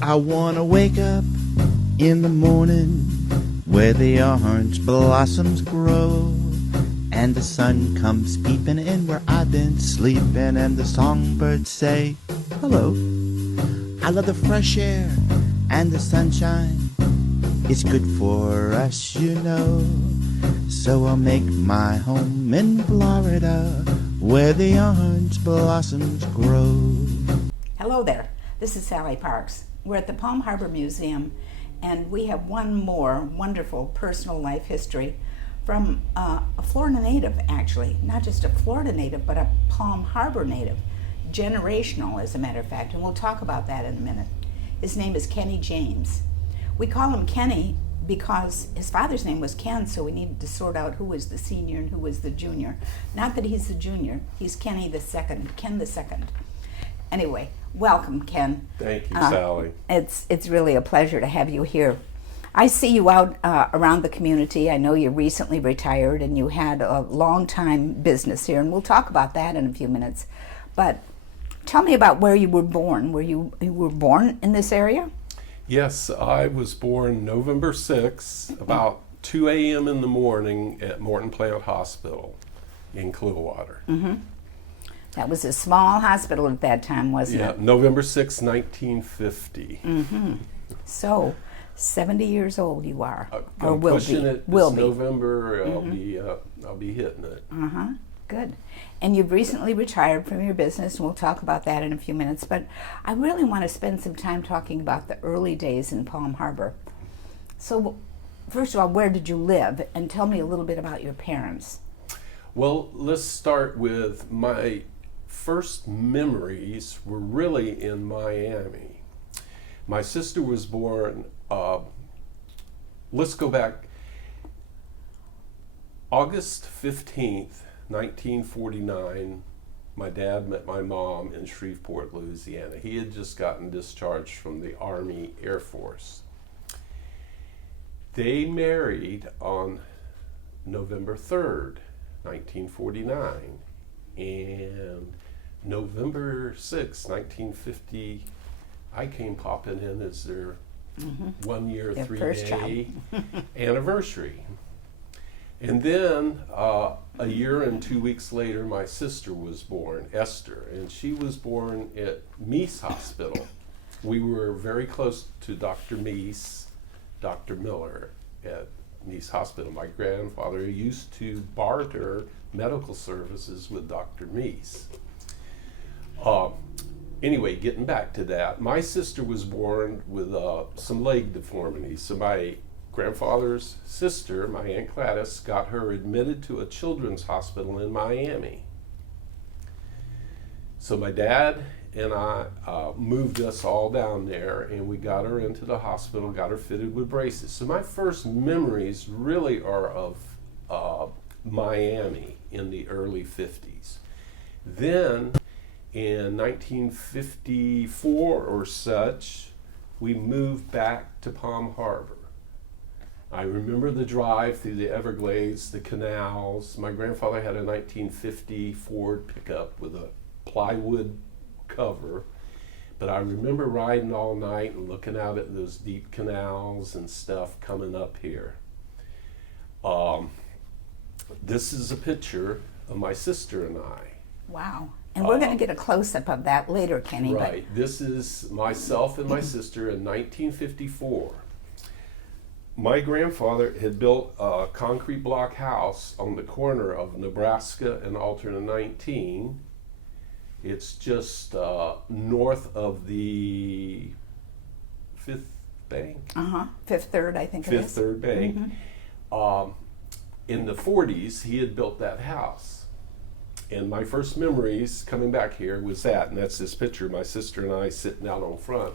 I wanna wake up in the morning where the orange blossoms grow, and the sun comes peeping in where I've been sleeping, and the songbirds say hello. I love the fresh air and the sunshine. It's good for us, you know. So I'll make my home in Florida where the orange blossoms grow. Hello there, this is Sally Parks. We're at the Palm Harbor Museum, and we have one more wonderful personal life history from a Florida native, actually. Not just a Florida native, but a Palm Harbor native. Generational, as a matter of fact, and we'll talk about that in a minute. His name is Kenny James. We call him Kenny because his father's name was Ken, so we needed to sort out who was the senior and who was the junior. Not that he's the junior, he's Kenny the second, Ken the second. Anyway, welcome, Ken. Thank you, Sally. It's really a pleasure to have you here. I see you out around the community. I know you recently retired and you had a long time business here, and we'll talk about that in a few minutes. But tell me about where you were born. You were born in this area? Yes, I was born November 6th, about 2 a.m. in the morning at Morton Plant Hospital in Clearwater. Mm-hmm. That was a small hospital at that time, wasn't it? Yeah, November 6th, 1950. Mm-hmm. So, 70 years old you are, or I'm will pushing be. it Will this be. November. I'll be hitting it. Uh-huh. Good. And you've recently retired from your business, and we'll talk about that in a few minutes. But I really want to spend some time talking about the early days in Palm Harbor. So, first of all, where did you live? And tell me a little bit about your parents. Well, let's start with my first memories were really in Miami. My sister was born, let's go back, August 15th, 1949, my dad met my mom in Shreveport, Louisiana. He had just gotten discharged from the Army Air Force. They married on November 3rd, 1949, and November 6th, 1950, I came popping in as their 1 year, Their 3 first day anniversary. And then a year and 2 weeks later, my sister was born, Esther, and she was born at Meese Hospital. We were very close to Dr. Meese, Dr. Miller at Meese Hospital. My grandfather used to barter medical services with Dr. Meese. Anyway, getting back to that, my sister was born with some leg deformities. So my grandfather's sister, my Aunt Gladys, got her admitted to a children's hospital in Miami. So my dad and I moved us all down there, and we got her into the hospital, got her fitted with braces. So my first memories really are of Miami in the early 50s. Then in 1954 or such, we moved back to Palm Harbor. I remember the drive through the Everglades, the canals. My grandfather had a 1950 Ford pickup with a plywood cover, but I remember riding all night and looking out at those deep canals and stuff coming up here. This is a picture of my sister and I. Wow. And we're going to get a close-up of that later, Kenny. Right. This is myself and my sister in 1954. My grandfather had built a concrete block house on the corner of Nebraska and Alternate 19. It's just north of the Fifth Bank. Fifth Third, I think it is. Fifth Third Bank. Mm-hmm. In the 40s, he had built that house. And my first memories coming back here was that, and that's this picture of my sister and I sitting out on front.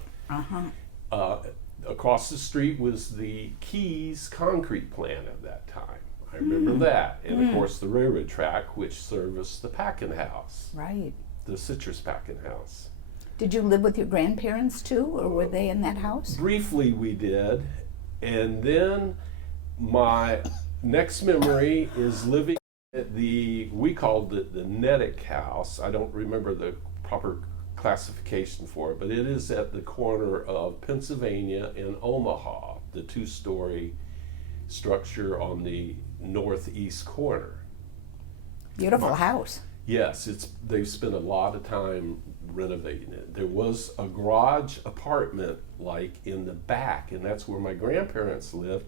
Across the street was the Keys concrete plant at that time. I remember that. And of course the railroad track, which serviced the packing house. Right. The citrus packing house. Did you live with your grandparents too, or were they in that house? Briefly we did. And then my next memory is living at we called it the Nedick house. I don't remember the proper classification for it, but it is at the corner of Pennsylvania and Omaha, the two-story structure on the northeast corner. Beautiful house. Yes, they've spent a lot of time renovating it. There was a garage apartment like in the back, and that's where my grandparents lived,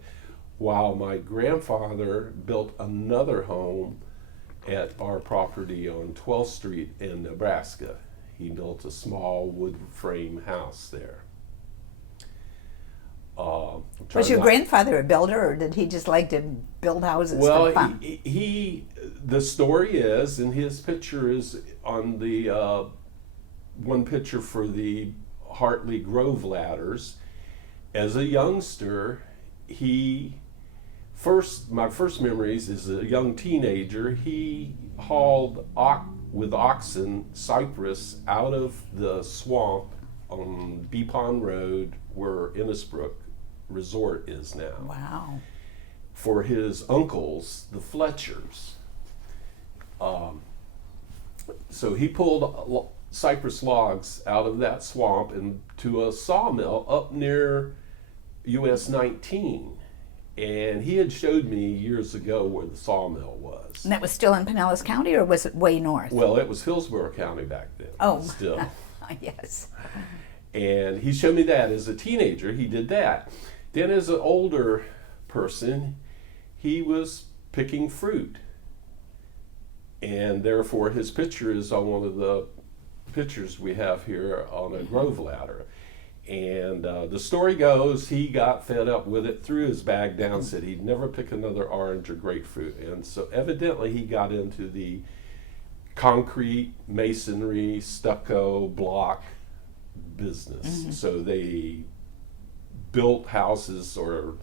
while my grandfather built another home at our property on 12th Street in Nebraska. He built a small wood frame house there. Was your grandfather a builder, or did he just like to build houses for fun? The story is, and his picture is on the one picture for the Hartley Grove ladders. As a youngster, my first memories as a young teenager, he hauled with oxen cypress out of the swamp on Bee Pond Road where Innisbrook Resort is now. Wow. For his uncles, the Fletchers. So he pulled cypress logs out of that swamp and to a sawmill up near US 19. And he had showed me years ago where the sawmill was. And that was still in Pinellas County, or was it way north? Well, it was Hillsborough County back then. Oh. Still. Yes. And he showed me that as a teenager. He did that. Then as an older person, he was picking fruit. And therefore his picture is on one of the pictures we have here on a grove ladder. And the story goes, he got fed up with it, threw his bag down, said he'd never pick another orange or grapefruit. And so evidently he got into the concrete, masonry, stucco, block business. Mm-hmm. So they built houses or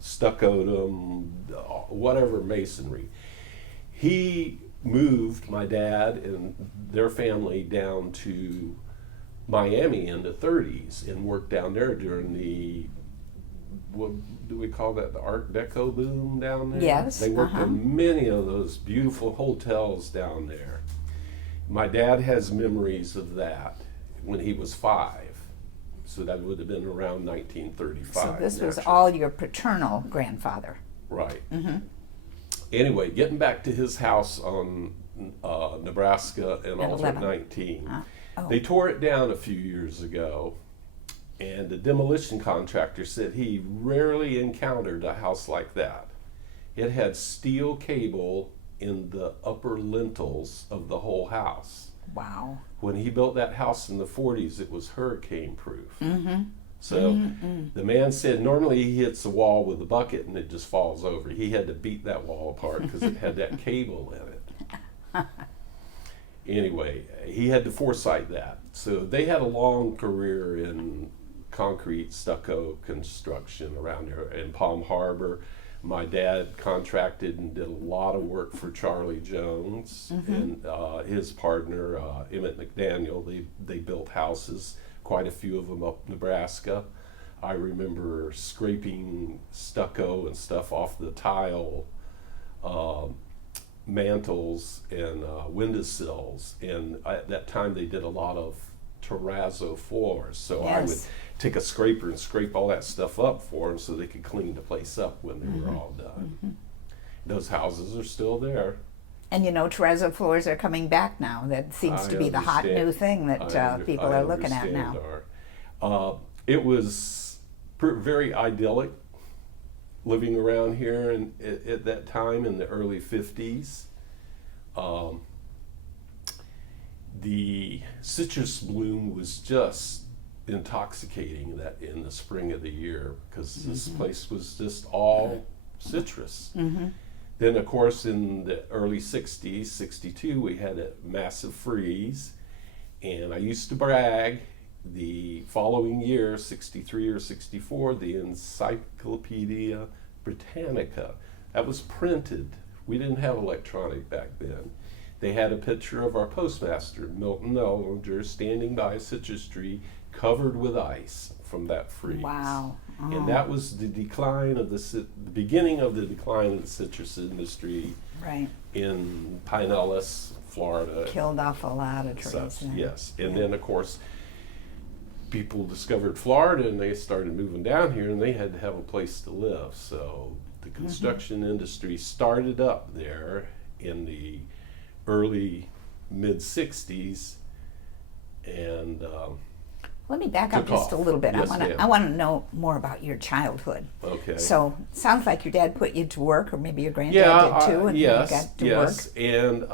stuccoed them, whatever masonry. He moved my dad and their family down to Miami in the 30s and worked down there during the, what do we call that, the Art Deco boom down there? Yes. They worked in many of those beautiful hotels down there. My dad has memories of that when he was 5. So that would have been around 1935. So this was all your paternal grandfather. Right. Mm-hmm. Anyway, getting back to his house on Nebraska and Alternate 19. They tore it down a few years ago, and the demolition contractor said he rarely encountered a house like that. It had steel cable in the upper lintels of the whole house. Wow. When he built that house in the 40s, it was hurricane proof. Mm-hmm. So the man said normally he hits a wall with a bucket and it just falls over. He had to beat that wall apart because it had that cable in it. Anyway, he had to foresight that. So they had a long career in concrete stucco construction around there in Palm Harbor. My dad contracted and did a lot of work for Charlie Jones and his partner, Emmett McDaniel. They built houses, quite a few of them up Nebraska. I remember scraping stucco and stuff off the tile mantles and windowsills, and at that time they did a lot of terrazzo floors, so I would take a scraper and scrape all that stuff up for them so they could clean the place up when they were all done. Those houses are still there. And you know, terrazzo floors are coming back now. That seems to be the hot new thing that people are looking at now. It was very idyllic living around here and at that time in the early 50s. The citrus bloom was just intoxicating that in the spring of the year because this place was just all citrus. Then of course in the early 60s, 62, we had a massive freeze, and I used to brag the following year, 63 or 64, the Encyclopedia Britannica, that was printed. We didn't have electronic back then. They had a picture of our postmaster, Milton Ellinger, standing by a citrus tree covered with ice from that freeze. Wow. Oh. And that was the decline of the beginning of the decline of the citrus industry in Pinellas, Florida. Killed off a lot of trees. Such, then. yes. And then, of course, people discovered Florida and they started moving down here and they had to have a place to live. So the construction industry started up there in the early mid 60s and Let me back up took just off. a little bit. Yes, I ma'am. want to know more about your childhood. okay. So, sounds like your dad put you to work, or maybe your granddad did too, and yes, you got to yes. work. And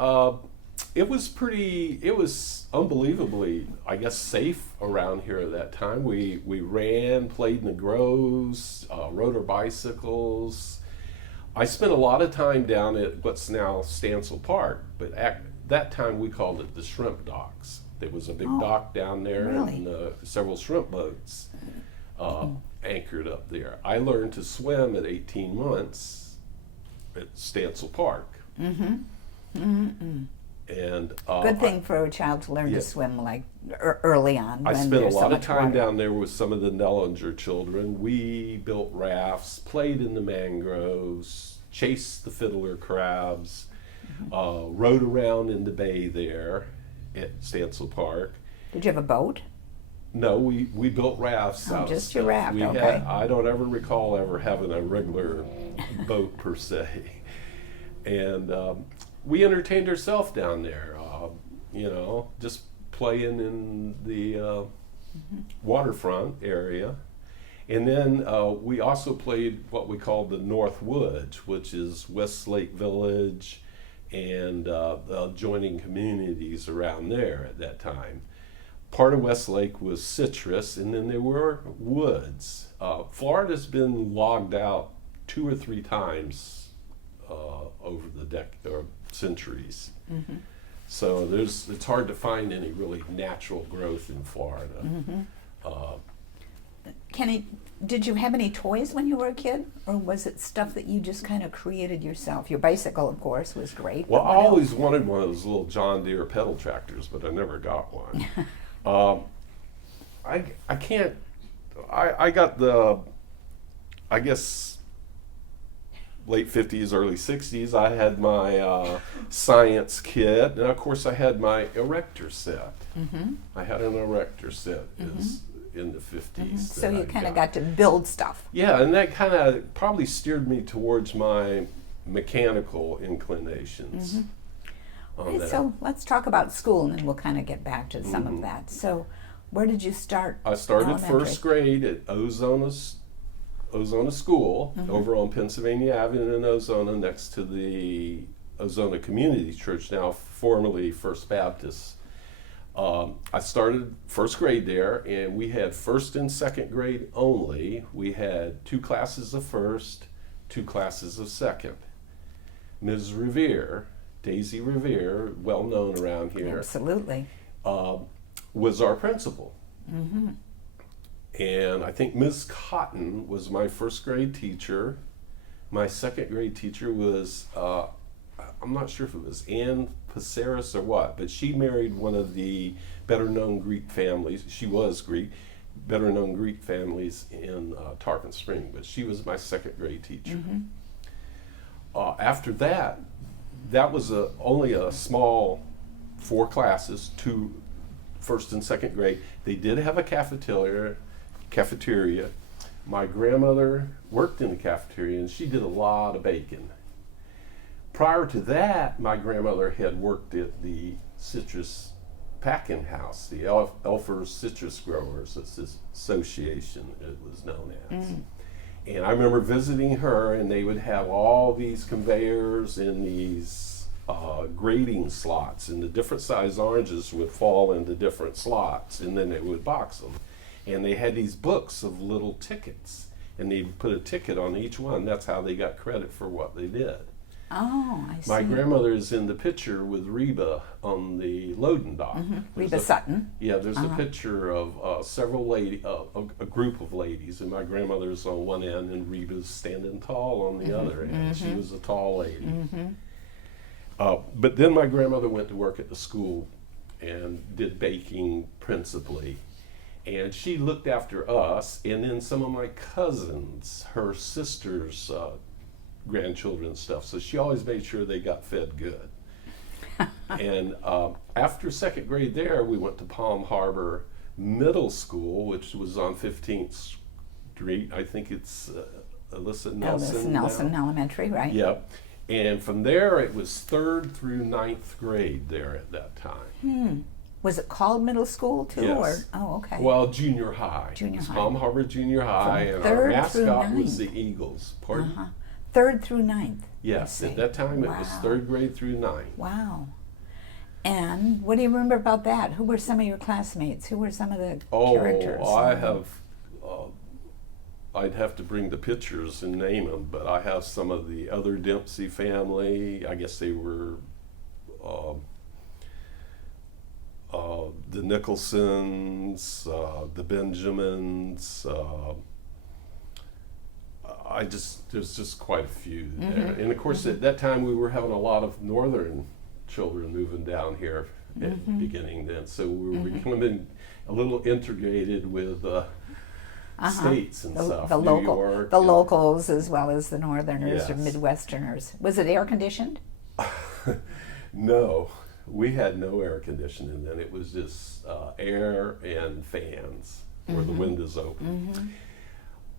it was unbelievably, I guess, safe around here at that time. We ran, played in the groves, rode our bicycles. I spent a lot of time down at what's now Stansel Park, but at that time we called it the shrimp docks. There was a big dock down there, really? and several shrimp boats anchored up there. I learned to swim at 18 months at Stansel Park. And Good thing for a child to learn yeah. to swim like early on. I when spent a there's so lot of much time water. down there with some of the Nellinger children. We built rafts, played in the mangroves, chased the fiddler crabs, rode around in the bay there at Stansel Park. Did you have a boat? No, we built rafts Oh, out of just your stuff. raft, We okay. had, I don't ever recall ever having a regular boat per se. And we entertained ourselves down there, just playing in the waterfront area. And then we also played what we called the North Woods, which is Westlake Village and the adjoining communities around there at that time. Part of Westlake was citrus, and then there were woods. Florida's been logged out 2 or 3 times over the centuries. So it's hard to find any really natural growth in Florida. Kenny, did you have any toys when you were a kid, or was it stuff that you just kind of created yourself? Your bicycle, of course, was great. Well, but I what always else? wanted one of those little John Deere pedal tractors, but I never got one. I can't. I got I guess, late 50s, early 60s. I had my science kit, and of course, I had my erector set. I had an erector set in the 50s. So that you I kind of got to build stuff. Yeah, and that kind of probably steered me towards my mechanical inclinations. on Okay, that. so let's talk about school, and then we'll kind of get back to some of that. So, where did you start? I started elementary? first grade at Ozona School over on Pennsylvania Avenue in Ozona, next to the Ozona Community Church, now formerly First Baptist. I started first grade there, and we had first and second grade only. We had 2 classes of first, 2 classes of second. Ms. Revere, Daisy Revere, well known around here, Absolutely. was our principal. And I think Ms. Cotton was my first grade teacher. My second grade teacher was, I'm not sure if it was Ann Paceris or what, but she married one of the better known Greek families. She was Greek, better known Greek families in Tarpon Spring, but she was my second grade teacher. After that, that was only a small 4 classes, 2 first and second grade. They did have a cafeteria. My grandmother worked in the cafeteria, and she did a lot of baking. Prior to that, my grandmother had worked at the citrus packing house, the Elfers Citrus Growers Association, it was known as. And I remember visiting her, and they would have all these conveyors and these grading slots, and the different size oranges would fall into different slots, and then they would box them. And they had these books of little tickets, and they would put a ticket on each one. That's how they got credit for what they did. Oh, I see. My grandmother is in the picture with Reba on the loading dock. Reba Sutton. Yeah, there's a picture of several a group of ladies, and my grandmother's on one end, and Reba's standing tall on the other end. She was a tall lady. But then my grandmother went to work at the school and did baking principally. And she looked after us, and then some of my cousins, her sisters' grandchildren and stuff. So she always made sure they got fed good. And after second grade there, we went to Palm Harbor Middle School, which was on 15th Street. I think it's Alyssa Nelson. Nelson now. Elementary, right? Yep. And from there, it was 3rd through 9th grade there at that time. Was it called middle school too? Yes. Or okay. Well, junior high. Junior It was high. Palm Harbor Junior High, and our 3rd through mascot was 9th. the Eagles. Pardon? 3rd through 9th. Yes, I at see. that time it was Wow. 3rd grade through 9th. Wow. And what do you remember about that? Who were some of your classmates? Who were some of the characters? Oh, I have. I'd have to bring the pictures and name them, but I have some of the other Dempsey family. I guess they were the Nicholsons, the Benjamins. There's just quite a few there. And of course, at that time, we were having a lot of northern children moving down here at the beginning then. So we were becoming a little integrated with states and stuff. New York, the locals as well as the northerners or Yes. Midwesterners. Was it air conditioned? No, we had no air conditioning then. It was just air and fans where the windows open.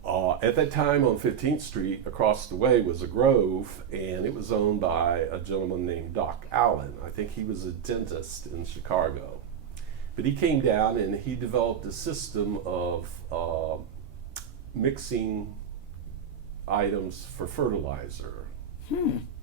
At that time on 15th Street, across the way was a Grove, and it was owned by a gentleman named Doc Allen. I think he was a dentist in Chicago. But he came down and he developed a system of mixing items for fertilizer.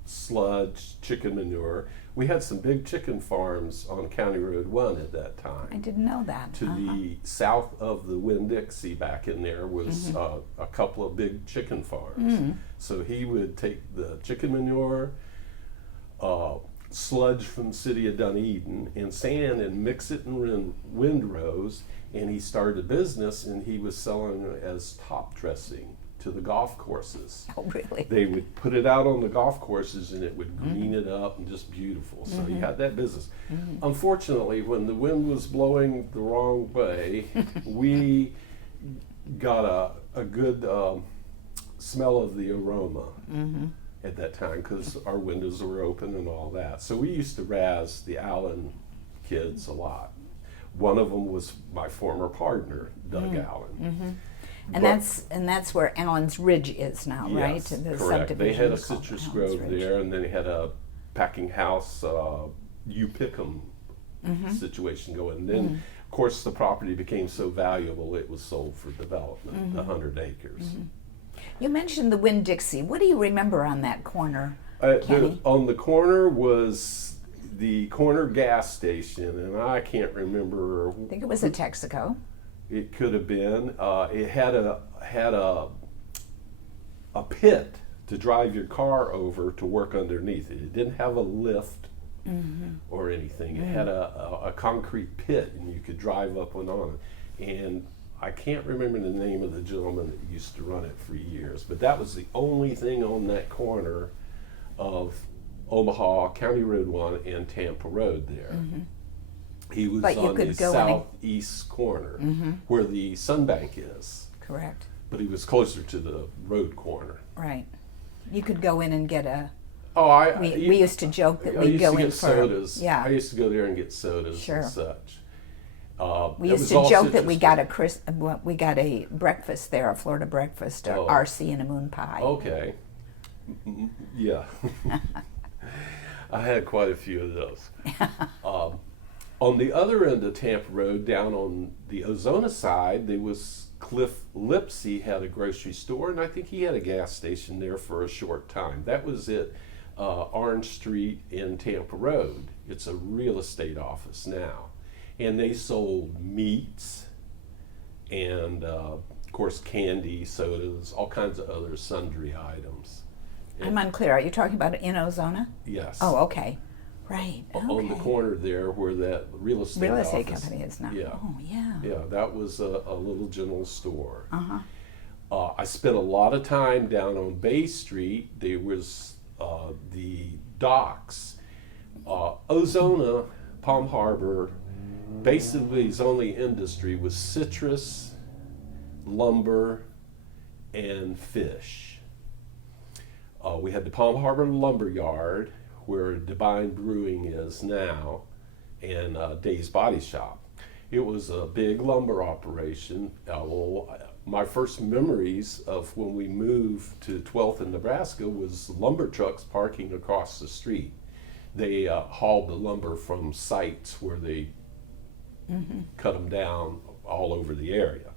Sludge, chicken manure. We had some big chicken farms on County Road 1 at that time. I didn't know that. To the south of the Winn-Dixie back in there was a couple of big chicken farms. So he would take the chicken manure, sludge from the city of Dunedin, and sand and mix it in windrows, and he started a business and he was selling it as top dressing to the golf courses. Oh, really? They would put it out on the golf courses and it would green it up and just beautiful. So he had that business. Unfortunately, when the wind was blowing the wrong way, we got a good smell of the aroma at that time because our windows were open and all that. So we used to razz the Allen kids a lot. One of them was my former partner, Doug Allen. And that's where Allen's Ridge is now, right? Yes, The correct. They had a is called citrus Allen's grove Ridge. there, and then they had a packing house, you pick 'em situation going. And then, of course, the property became so valuable it was sold for development, 100 acres. You mentioned the Winn-Dixie. What do you remember on that corner, Kenny? On the corner was the corner gas station, and I can't remember. I think it was a Texaco. It could have been. It had a pit to drive your car over to work underneath it. It didn't have a lift or anything. It had a concrete pit, and you could drive up and on it. And I can't remember the name of the gentleman that used to run it for years, but that was the only thing on that corner of Omaha, County Road 1, and Tampa Road there. He was But you on could the go in southeast corner where the Sunbank is, Correct. but he was closer to the road corner. Right. You could go in and get a. Oh, We used to joke that I we'd used go to in get for. sodas. Yeah. I used to go there and get sodas Sure. and such. We it used was to all joke that we citrus got a breakfast there, a Florida breakfast, or Oh. RC and a moon pie. Okay. Yeah. I had quite a few of those. On the other end of Tampa Road, down on the Ozona side, there was Cliff Lipsey had a grocery store, and I think he had a gas station there for a short time. That was at Orange Street in Tampa Road. It's a real estate office now. And they sold meats and, of course, candy, sodas, all kinds of other sundry items. I'm unclear. Are you talking about in Ozona? Yes. Oh, okay. Right. On the okay. corner there where that real estate Real estate office- company is now. Yeah. Oh, yeah. Yeah, that was a little general store. Uh-huh. I spent a lot of time down on Bay Street. There was the docks. Ozona, Palm Harbor, basically its only industry was citrus, lumber, and fish. We had the Palm Harbor Lumber Yard, where Divine Brewing is now, and Dave's Body Shop. It was a big lumber operation. My first memories of when we moved to 12th in Nebraska was lumber trucks parking across the street. They hauled the lumber from sites where they cut them down all over the area.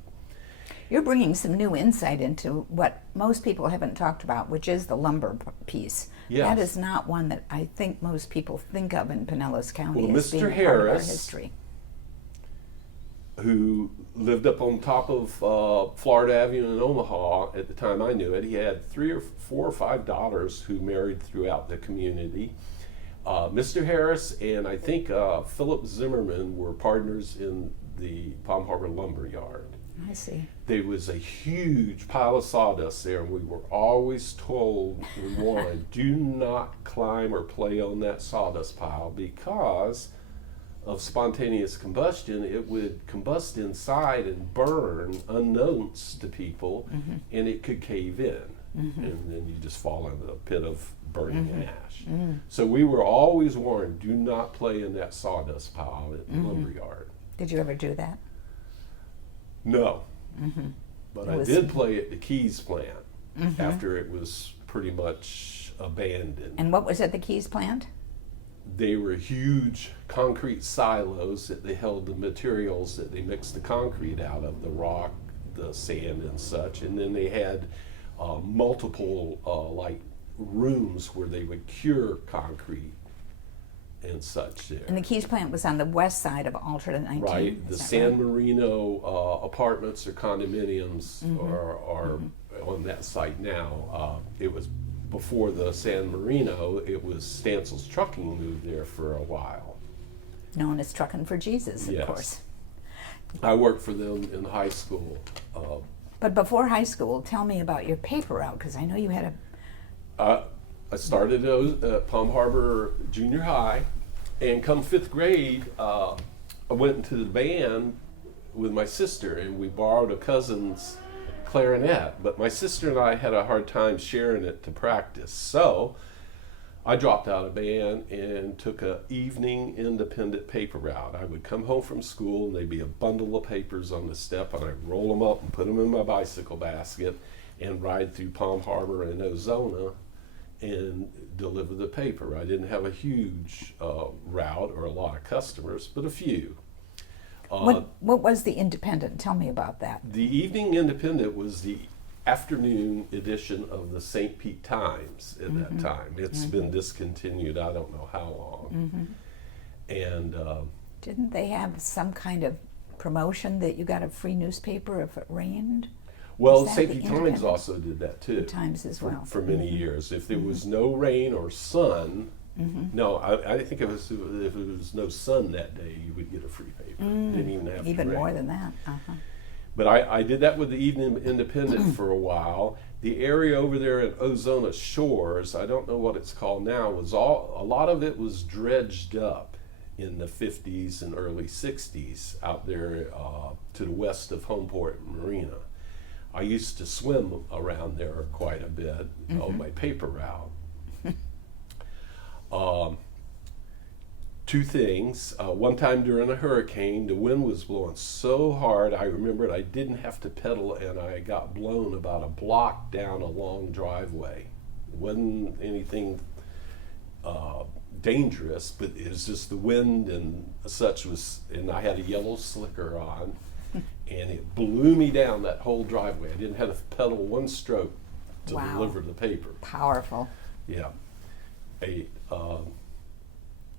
You're bringing some new insight into what most people haven't talked about, which is the lumber piece. Yes. That is not one that I think most people think of in Pinellas County Well, as Mr. being part of our Harris, history. Who lived up on top of Florida Avenue in Omaha at the time I knew it. He had 3 or 4 or 5 daughters who married throughout the community. Mr. Harris and I think Philip Zimmerman were partners in the Palm Harbor Lumber Yard. I see. There was a huge pile of sawdust there, and we were always told, we wanted, do not climb or play on that sawdust pile because of spontaneous combustion. It would combust inside and burn unknowns to people, and it could cave in, and then you just fall into a pit of burning ash. So we were always warned, do not play in that sawdust pile at the lumberyard. Did you ever do that? No, but I was- did play at the Keys plant after it was pretty much abandoned. And what was at the Keys plant? They were huge concrete silos that they held the materials that they mixed the concrete out of, the rock, the sand and such, and then they had multiple like rooms where they would cure concrete and such there. And the Keys plant was on the west side of Alternate 19. Right, the is that San right? Marino apartments or condominiums are on that site now. It was before the San Marino, it was Stansel's Trucking moved there for a while. Known as Truckin' for Jesus, of Yes. course. I worked for them in high school. But before high school, tell me about your paper route, because I know you had a... I started at Palm Harbor Junior High, and come 5th grade, I went into the band with my sister, and we borrowed a cousin's clarinet, but my sister and I had a hard time sharing it to practice. So I dropped out of band and took a evening independent paper route. I would come home from school and there'd be a bundle of papers on the step, and I'd roll them up and put them in my bicycle basket and ride through Palm Harbor and Ozona and deliver the paper. I didn't have a huge route or a lot of customers, but a few. What was the Independent? Tell me about that. The Evening Independent was the afternoon edition of the St. Pete Times at that time. It's been discontinued, I don't know how long. And Didn't they have some kind of promotion that you got a free newspaper if it rained? well, Is that St. the Pete Times Independent? also did that too. Times as well. For many years. If there was no rain or sun, no, I think it was, if there was no sun that day, you would get a free paper. Didn't even have to Even rain. more than that. But I did that with the Evening Independent for a while. The area over there at Ozona Shores, I don't know what it's called now, was a lot of it was dredged up in the 50s and early 60s out there to the west of Homeport Marina. I used to swim around there quite a bit on my paper route. Two things. One time during a hurricane, the wind was blowing so hard, I remembered I didn't have to pedal, and I got blown about a block down a long driveway. It wasn't anything dangerous, but it was just the wind and such and I had a yellow slicker on, and it blew me down that whole driveway. I didn't have to pedal one stroke to Wow. deliver the paper. Powerful. Yeah.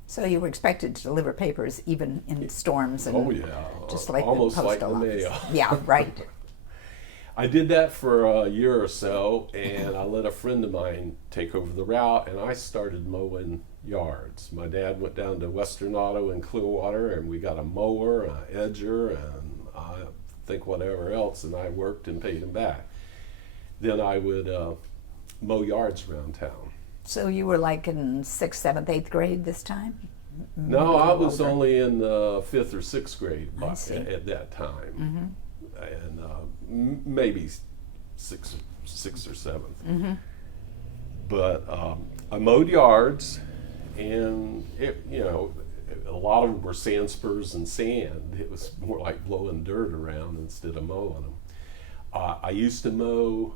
So you were expected to deliver papers even in storms and Oh yeah, just like almost the like postal the office. mail. Yeah, right. I did that for a year or so, and I let a friend of mine take over the route, and I started mowing yards. My dad went down to Western Auto in Clearwater, and we got a mower, an edger, and I think whatever else, and I worked and paid him back. Then I would mow yards around town. So you were like in 6th, 7th, 8th grade this time? No, I was older. only in the 5th or 6th grade I see. at that time, and maybe sixth or 7th. But I mowed yards, and a lot of them were sand spurs and sand. It was more like blowing dirt around instead of mowing them. I used to mow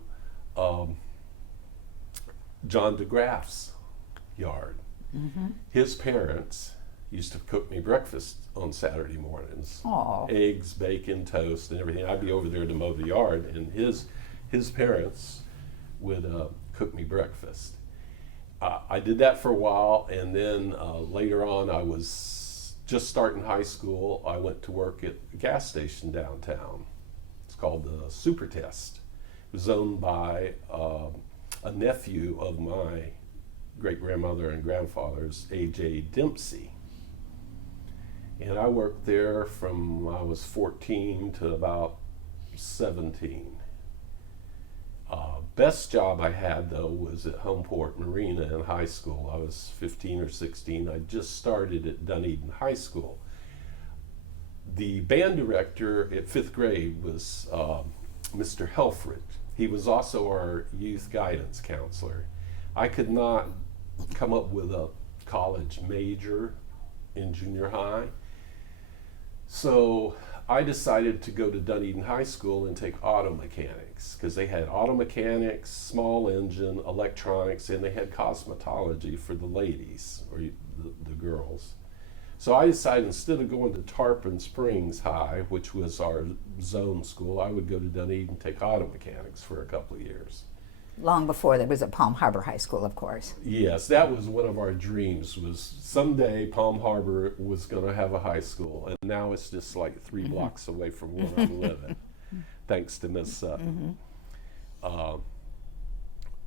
John DeGraff's yard. His parents used to cook me breakfast on Saturday mornings. Aw. Eggs, bacon, toast, and everything. I'd be over there to mow the yard, and his parents would cook me breakfast. I did that for a while, and then later on, I was just starting high school. I went to work at a gas station downtown. It's called the Super Test. It was owned by a nephew of my great-grandmother and grandfather's, A.J. Dempsey. And I worked there from I was 14 to about 17. Best job I had, though, was at Homeport Marina in high school. I was 15 or 16. I just started at Dunedin High School. The band director at 5th grade was Mr. Helfrich. He was also our youth guidance counselor. I could not come up with a college major in junior high. So I decided to go to Dunedin High School and take auto mechanics, because they had auto mechanics, small engine, electronics, and they had cosmetology for the ladies, or the girls. So I decided instead of going to Tarpon Springs High, which was our zone school, I would go to Dunedin and take auto mechanics for a couple of years. Long before there was a Palm Harbor High School, of course. Yes, that was one of our dreams, was someday Palm Harbor was going to have a high school, and now it's just like 3 blocks away from where I'm living, thanks to Miss Sutton.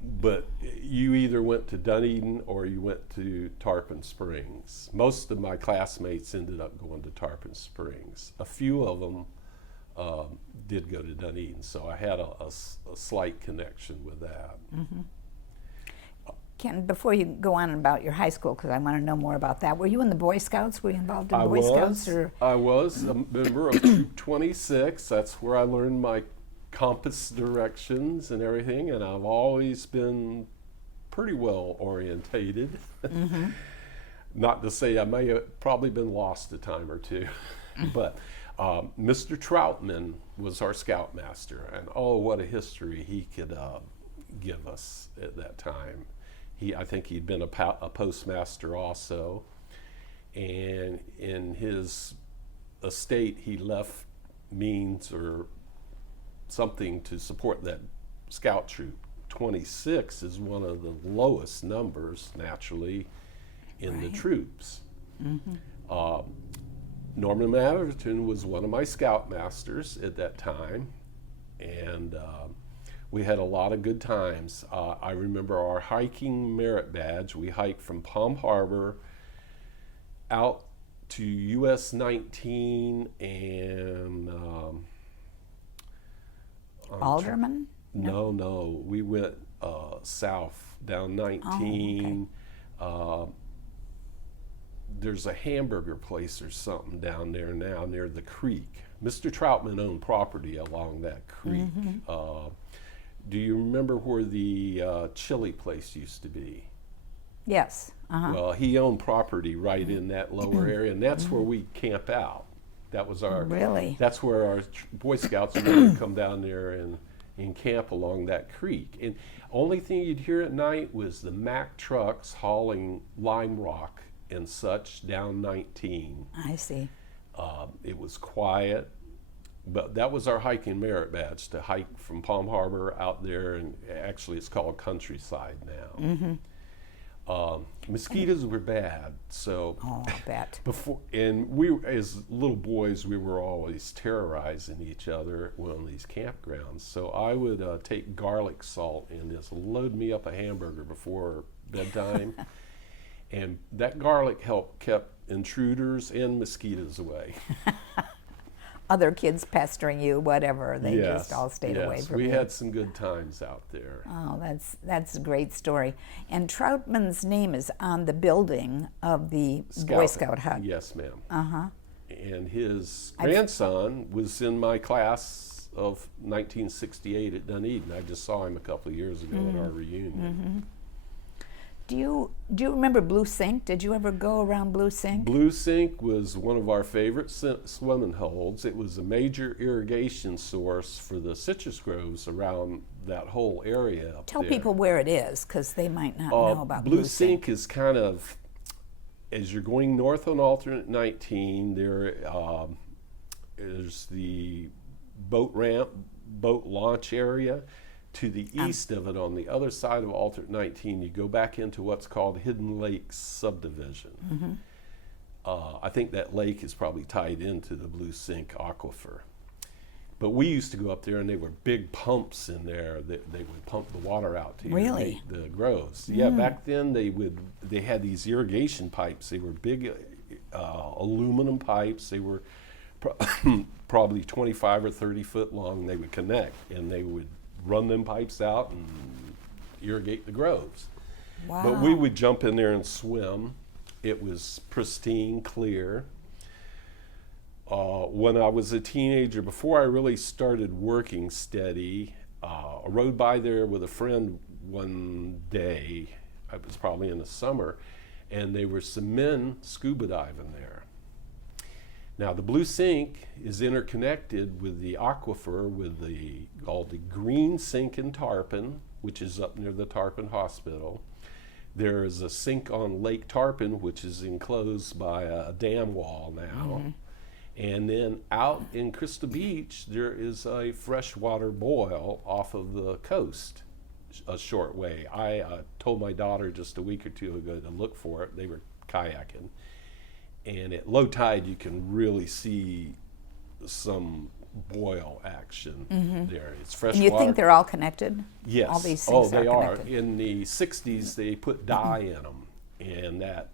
But you either went to Dunedin or you went to Tarpon Springs. Most of my classmates ended up going to Tarpon Springs. A few of them did go to Dunedin, so I had a slight connection with that. Ken, before you go on about your high school, because I want to know more about that, were you in the Boy Scouts? Were you involved in Boy Scouts? I was a member of Troop 26. That's where I learned my compass directions and everything, and I've always been pretty well orientated. Not to say I may have probably been lost a time or two, but Mr. Troutman was our scoutmaster, and oh, what a history he could give us at that time. I think he'd been a postmaster also, and in his estate he left means or something to support that scout troop. 26 is one of the lowest numbers, naturally, in the troops. Norman Matherton was one of my scoutmasters at that time, and we had a lot of good times. I remember our hiking merit badge. We hiked from Palm Harbor out to US 19 and Alderman? No, we went south down 19. There's a hamburger place or something down there now near the creek. Mr. Troutman owned property along that creek. Do you remember where the chili place used to be? Yes. Well, he owned property right in that lower area, and that's where we camp out. That was our That's where our Boy Scouts would come down there and camp along that creek. And only thing you'd hear at night was the Mack trucks hauling lime rock and such down 19. I see. It was quiet, but that was our hiking merit badge, to hike from Palm Harbor out there, and actually it's called Countryside now. Mosquitoes were bad, so I bet. We, as little boys, we were always terrorizing each other on these campgrounds. So I would take garlic salt and just load me up a hamburger before bedtime, and that garlic kept intruders and mosquitoes away. Other kids pestering you, whatever, they just all stayed away from you. We had some good times out there. Oh, that's a great story. And Troutman's name is on the building of the Boy Scout hut. Yes, ma'am. And his grandson was in my class of 1968 at Dunedin. I just saw him a couple of years ago at our reunion. Do you remember Blue Sink? Did you ever go around Blue Sink? Blue Sink was one of our favorite swimming holes. It was a major irrigation source for the citrus groves around that whole area up Tell there. people where it is, because they might not know about Blue Blue Sink. Sink is kind of, as you're going north on alternate 19, there is the boat ramp, boat launch area. To the east of it, on the other side of alternate 19, you go back into what's called Hidden Lakes subdivision. I think that lake is probably tied into the Blue Sink aquifer. But we used to go up there, and they were big pumps in there that they would pump the water out to Really? irrigate the groves. Yeah, back then they had these irrigation pipes. They were big aluminum pipes. They were probably 25 or 30 foot long. They would connect, and they would run them pipes out and irrigate the groves. Wow. But we would jump in there and swim. It was pristine, clear. When I was a teenager, before I really started working steady, I rode by there with a friend one day. It was probably in the summer, and there were some men scuba diving there. Now, the Blue Sink is interconnected with the aquifer with called the Green Sink in Tarpon, which is up near the Tarpon Hospital. There is a sink on Lake Tarpon, which is enclosed by a dam wall now. And then out in Crystal Beach, there is a freshwater boil off of the coast a short way. I told my daughter just a week or two ago to look for it. They were kayaking. And at low tide, you can really see some boil action there. It's fresh And you water. think they're all connected? Yes. All these Oh, things they are are. connected. In the 60s, they put dye in them, and that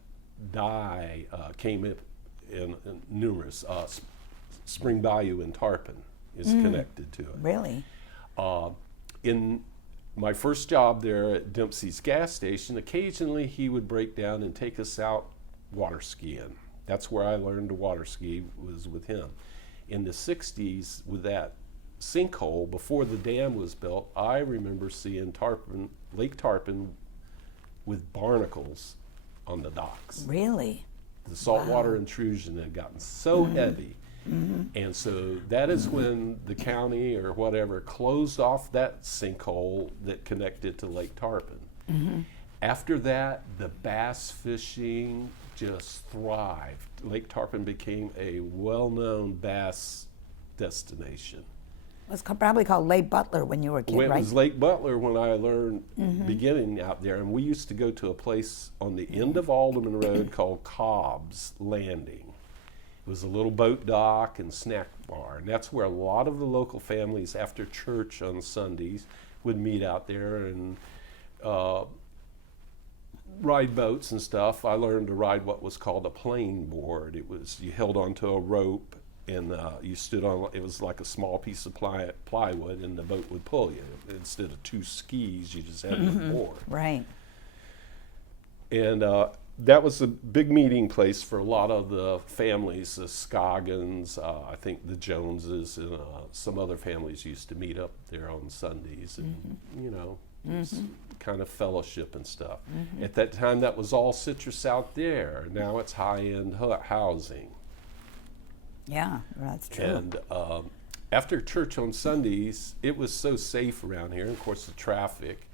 dye came up in numerous. Spring Bayou in Tarpon is connected to it. Really? In my first job there at Dempsey's gas station, occasionally he would break down and take us out water skiing. That's where I learned to water ski, was with him. In the 60s, with that sinkhole, before the dam was built, I remember seeing Lake Tarpon with barnacles on the docks. Really? The saltwater intrusion had gotten so heavy. And so that is when the county or whatever closed off that sinkhole that connected to Lake Tarpon. After that, the bass fishing just thrived. Lake Tarpon became a well-known bass destination. It was probably called Lake Butler when you were a kid, Well, right? it was Lake Butler when I learned beginning out there, and we used to go to a place on the end of Alderman Road called Cobb's Landing. It was a little boat dock and snack bar, and that's where a lot of the local families after church on Sundays would meet out there and ride boats and stuff. I learned to ride what was called a plane board. It was, you held onto a rope and you stood on, it was like a small piece of plywood, and the boat would pull you. Instead of two skis, you just had one board. Right. And that was a big meeting place for a lot of the families, the Scoggins, I think the Joneses, and some other families used to meet up there on Sundays, and you know, it was kind of fellowship and stuff. At that time, that was all citrus out there. Now it's high-end housing. Yeah, that's true. And after church on Sundays, it was so safe around here. And of course, the traffic.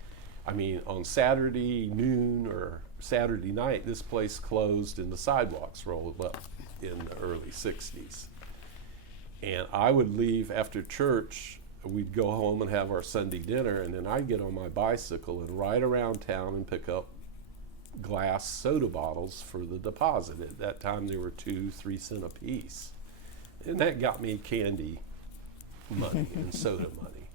I mean, on Saturday noon or Saturday night, this place closed and the sidewalks rolled up in the early 60s. And I would leave after church. We'd go home and have our Sunday dinner, and then I'd get on my bicycle and ride around town and pick up glass soda bottles for the deposit. At that time, they were 2-3 cents a piece. And that got me candy money and soda money.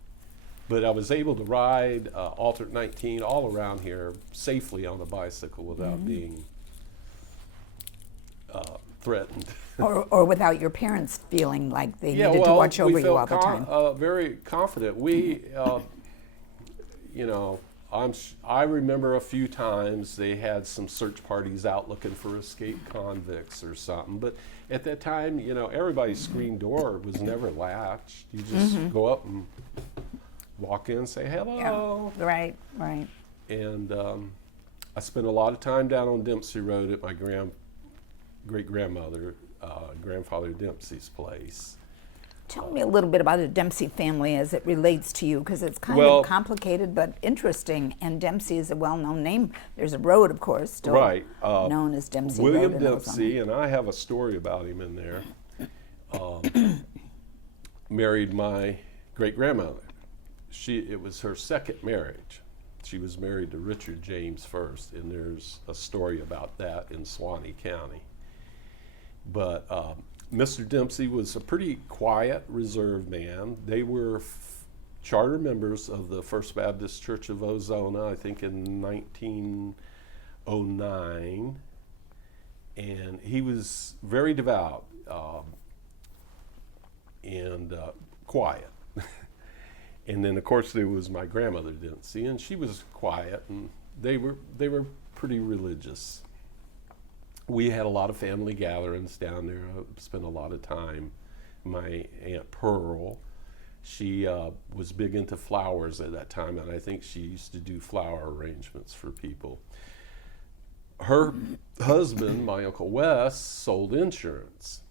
But I was able to ride alternate 19 all around here safely on a bicycle without being threatened. Or without your parents feeling like they Yeah, needed to well, watch we over you all felt the time. very confident. We, you know, I remember a few times they had some search parties out looking for escaped convicts or something. But at that time, you know, everybody's screen door was never latched. You just go up and walk in and say hello. Yeah. Right, right. And I spent a lot of time down on Dempsey Road at my grandfather Dempsey's place. Tell me a little bit about the Dempsey family as it relates to you, because it's kind Well- of complicated but interesting. And Dempsey is a well-known name. There's a road, of course, still Right. known as Dempsey William Road. in Dempsey, Ozona. and I have a story about him in there, married my great-grandmother. It was her second marriage. She was married to Richard James first, and there's a story about that in Suwannee County. But Mr. Dempsey was a pretty quiet, reserved man. They were charter members of the First Baptist Church of Ozona, I think in 1909. And he was very devout and quiet. And then, of course, there was my grandmother Dempsey, and she was quiet, and they were pretty religious. We had a lot of family gatherings down there. I spent a lot of time. My Aunt Pearl, she was big into flowers at that time, and I think she used to do flower arrangements for people. Her husband, my Uncle Wes, sold insurance.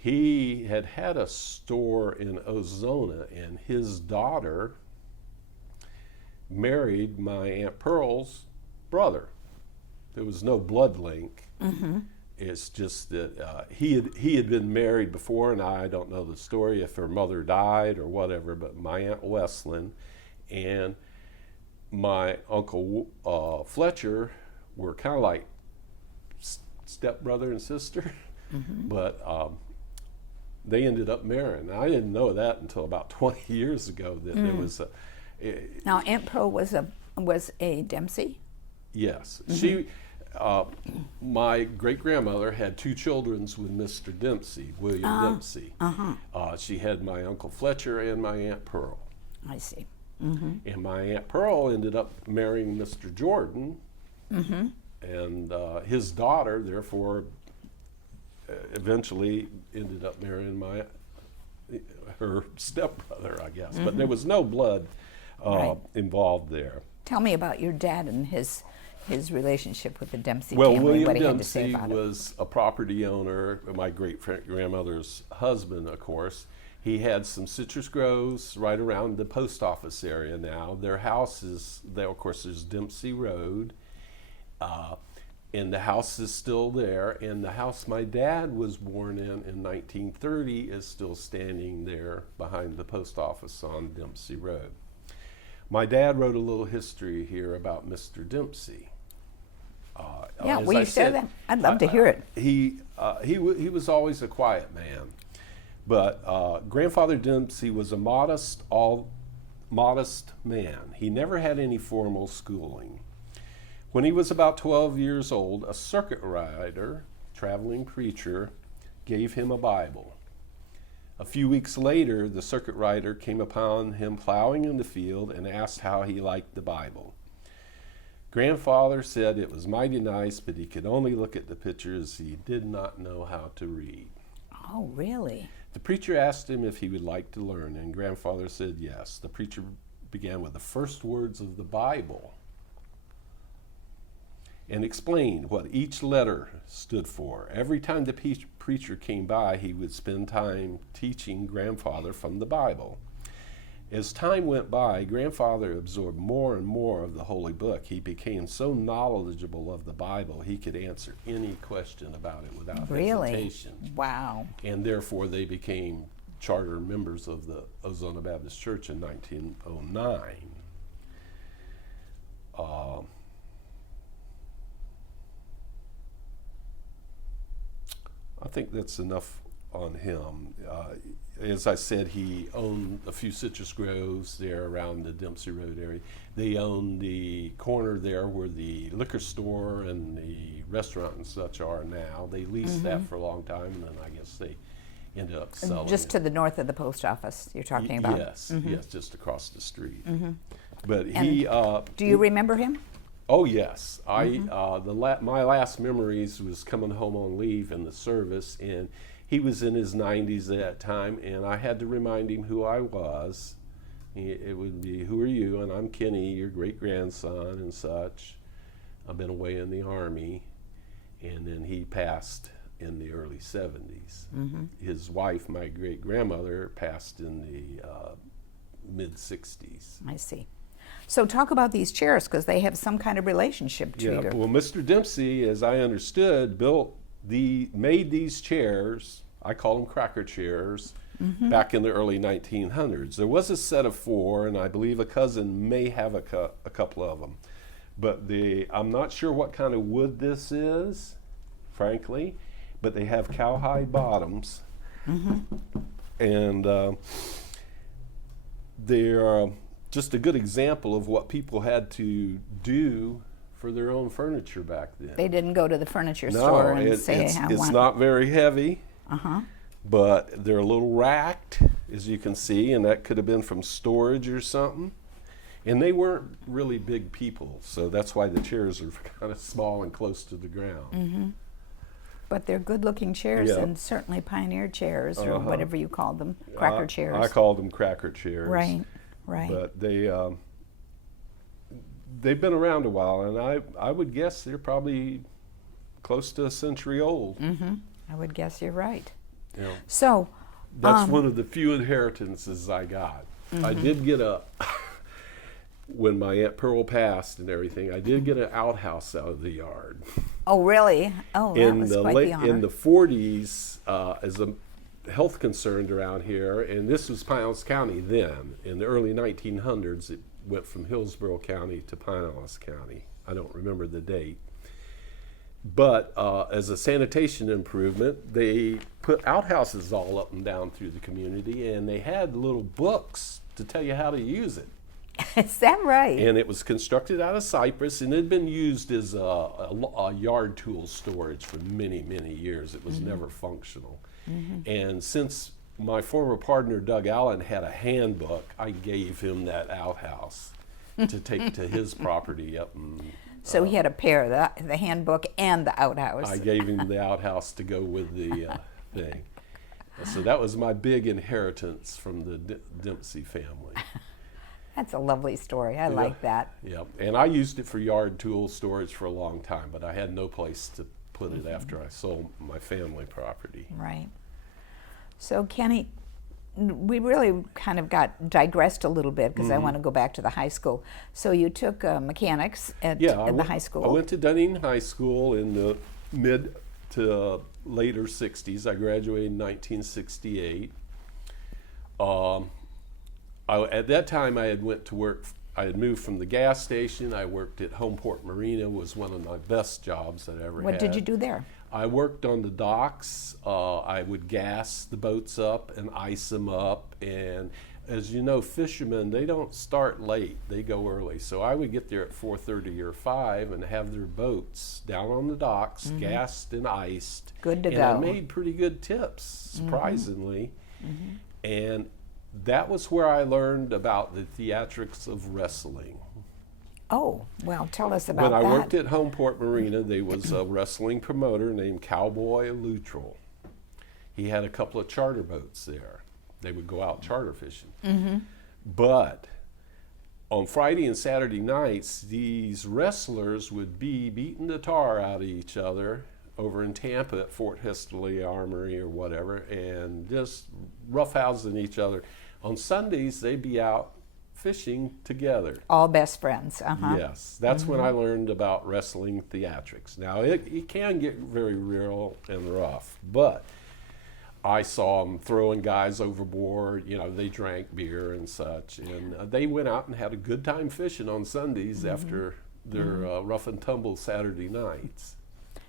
He had a store in Ozona, and his daughter married my Aunt Pearl's brother. There was no blood link. Mm-hmm. It's just that he had been married before, and I don't know the story if her mother died or whatever. But my Aunt Wesleyan and my Uncle Fletcher were kind of like stepbrother and sister, but they ended up marrying. I didn't know that until about 20 years ago that there was a. Now, Aunt Pearl was a Dempsey? Yes. She, my great-grandmother had two children with Mr. Dempsey, William Dempsey. She had my Uncle Fletcher and my Aunt Pearl. I see. And my Aunt Pearl ended up marrying Mr. Jordan, and his daughter, therefore, eventually ended up marrying her stepbrother, I guess. But there was no blood Right. involved there. Tell me about your dad and his relationship with the Dempsey Well, family, William what he had to say Dempsey about it. was a property owner, my great-grandmother's husband, of course. He had some citrus groves right around the post office area now. Their house is, of course, there's Dempsey Road, and the house is still there. And the house my dad was born in 1930 is still standing there behind the post office on Dempsey Road. My dad wrote a little history here about Mr. Dempsey. Yeah, as will I you share said, that? I'd love to hear it. He was always a quiet man, but Grandfather Dempsey was a modest man. He never had any formal schooling. When he was about 12 years old, a circuit rider, traveling preacher, gave him a Bible. A few weeks later, the circuit rider came upon him plowing in the field and asked how he liked the Bible. Grandfather said it was mighty nice, but he could only look at the pictures. He did not know how to read. Oh, really? The preacher asked him if he would like to learn, and Grandfather said yes. The preacher began with the first words of the Bible and explained what each letter stood for. Every time the preacher came by, he would spend time teaching Grandfather from the Bible. As time went by, Grandfather absorbed more and more of the Holy Book. He became so knowledgeable of the Bible, he could answer any question about it without hesitation. Wow. And therefore, they became charter members of the Ozona Baptist Church in 1909. I think that's enough on him. As I said, he owned a few citrus groves there around the Dempsey Road area. They owned the corner there where the liquor store and the restaurant and such are now. They leased that for a long time, and then I guess they ended up selling Just it. to the north of the post office you're talking about? Yes, yes, just across the street. But And he... do you remember him? Oh yes, my last memories was coming home on leave in the service, and he was in his 90s at that time, and I had to remind him who I was. It would be, "Who are you?" And I'm Kenny, your great grandson, and such. I've been away in the Army, and then he passed in the early 70s. His wife, my great-grandmother, passed in the mid-60s. I see. So talk about these chairs, because they have some kind of relationship to Yeah, you. well, Mr. Dempsey, as I understood, made these chairs, I call them cracker chairs, back in the early 1900s. There was a set of 4, and I believe a cousin may have a couple of them. But I'm not sure what kind of wood this is, frankly, but they have cowhide bottoms. And they're just a good example of what people had to do for their own furniture back then. They didn't go to the furniture store and say, I it's want... not very heavy, but they're a little racked, as you can see, and that could have been from storage or something. And they weren't really big people, so that's why the chairs are kind of small and close to the ground. But they're good-looking chairs, Yeah. and certainly pioneer chairs, or whatever you call them, cracker chairs. I called them cracker chairs. Right, right. But they've been around a while, and I would guess they're probably close to a century old. I would guess you're right. You know, So, that's one of the few inheritances I got. I did get when my Aunt Pearl passed and everything, I did get an outhouse out of the yard. oh, really? Oh, that was quite the honor. In the 40s, as a health concern around here, and this was Pinellas County then. In the early 1900s, it went from Hillsborough County to Pinellas County. I don't remember the date. But as a sanitation improvement, they put outhouses all up and down through the community, and they had little books to tell you how to use it. Is that right? And it was constructed out of cypress, and it had been used as a yard tool storage for many, many years. It was never functional. And since my former partner, Doug Allen, had a handbook, I gave him that outhouse to take to his property up in... So he had a pair, the handbook and the outhouse. I gave him the outhouse to go with the thing. So that was my big inheritance from the Dempsey family. That's a lovely story. I like that. Yep, and I used it for yard tool storage for a long time, but I had no place to put it after I sold my family property. Right. So Kenny, we really kind of digressed a little bit because I want to go back to the high school. So you took mechanics at the high school. I went to Dunedin High School in the mid to later 60s. I graduated in 1968. At that time, I had went to work. I had moved from the gas station. I worked at Homeport Marina. Was one of my best jobs that I ever had. What did you do there? I worked on the docks. I would gas the boats up and ice them up. And as you know, fishermen, they don't start late. They go early. So I would get there at 4:30 or 5 and have their boats down on the docks, gassed and iced. Good to and go. I made pretty good tips, surprisingly. And that was where I learned about the theatrics of wrestling. Oh, well, tell us about When that. I worked at Homeport Marina, there was a wrestling promoter named Cowboy Luttrell. He had a couple of charter boats there. They would go out charter fishing. But on Friday and Saturday nights, these wrestlers would be beating the tar out of each other over in Tampa at Fort Hesterly Armory or whatever, and just roughhousing each other. On Sundays, they'd be out fishing together. All best friends. Yes, that's when I learned about wrestling theatrics. Now, it can get very real and rough, but I saw them throwing guys overboard. You know, they drank beer and such, and they went out and had a good time fishing on Sundays after their rough and tumble Saturday nights.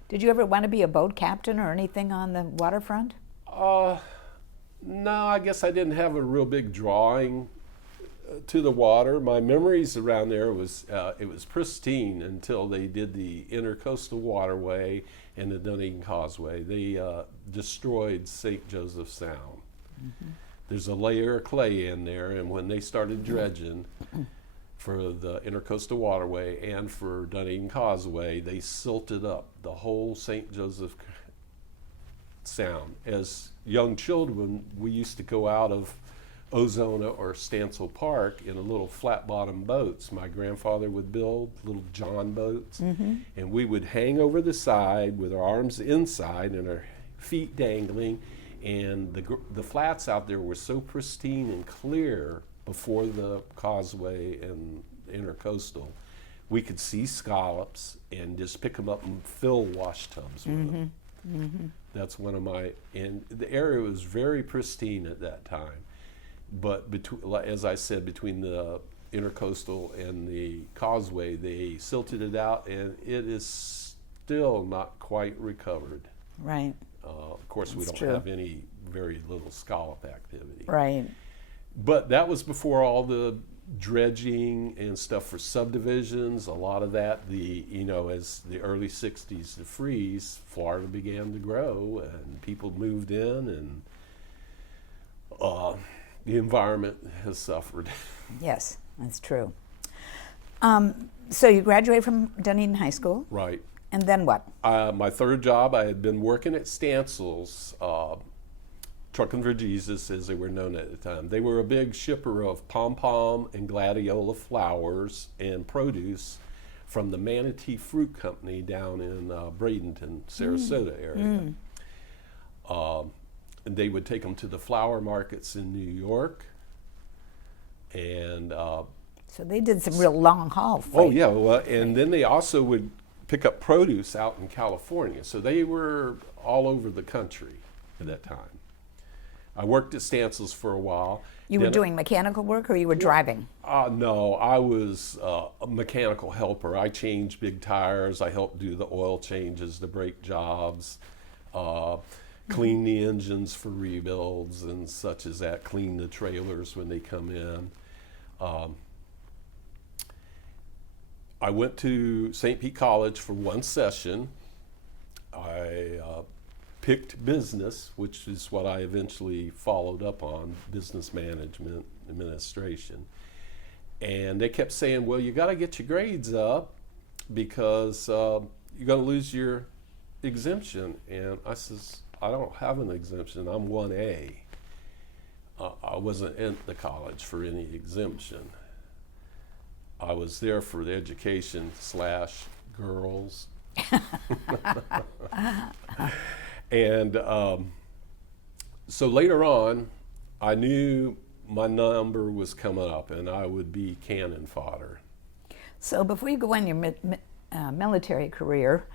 Did you ever want to be a boat captain or anything on the waterfront? No, I guess I didn't have a real big drawing to the water. My memories around there was it was pristine until they did the Intercoastal Waterway and the Dunedin Causeway. They destroyed St. Joseph Sound. There's a layer of clay in there, and when they started dredging for the Intercoastal Waterway and for Dunedin Causeway, they silted up the whole St. Joseph Sound. As young children, we used to go out of Ozona or Stansel Park in a little flat-bottom boats. My grandfather would build little John boats, and we would hang over the side with our arms inside and our feet dangling, and the flats out there were so pristine and clear before the causeway and intercoastal. We could see scallops and just pick them up and fill wash tubs with them. That's one of my, and the area was very pristine at that time. But as I said, between the intercoastal and the causeway, they silted it out, and it is still not quite recovered. Right. Of course, we That's don't true. have any very little scallop activity. Right. But that was before all the dredging and stuff for subdivisions. A lot of that, as the early 60s, the freeze, Florida began to grow, and people moved in, and the environment has suffered. Yes, that's true. So you graduated from Dunedin High School. Right. And then what? My third job, I had been working at Stansel's, Truckin' for Jesus, as they were known at the time. They were a big shipper of pom-pom and gladiola flowers and produce from the Manatee Fruit Company down in Bradenton, Sarasota area. And they would take them to the flower markets in New York. And So they did some real long haul freight. oh yeah, well, and then they also would pick up produce out in California. So they were all over the country at that time. I worked at Stansel's for a while. You were doing mechanical work, or you were driving? No, I was a mechanical helper. I changed big tires. I helped do the oil changes, the brake jobs, clean the engines for rebuilds and such as that, clean the trailers when they come in. I went to St. Pete College for one session. I picked business, which is what I eventually followed up on, business management, administration. And they kept saying, well, you got to get your grades up because you're going to lose your exemption. And I says, I don't have an exemption. I'm 1A. I wasn't in the college for any exemption. I was there for the education / girls. And so later on, I knew my number was coming up and I would be cannon fodder. So before you go on your military career,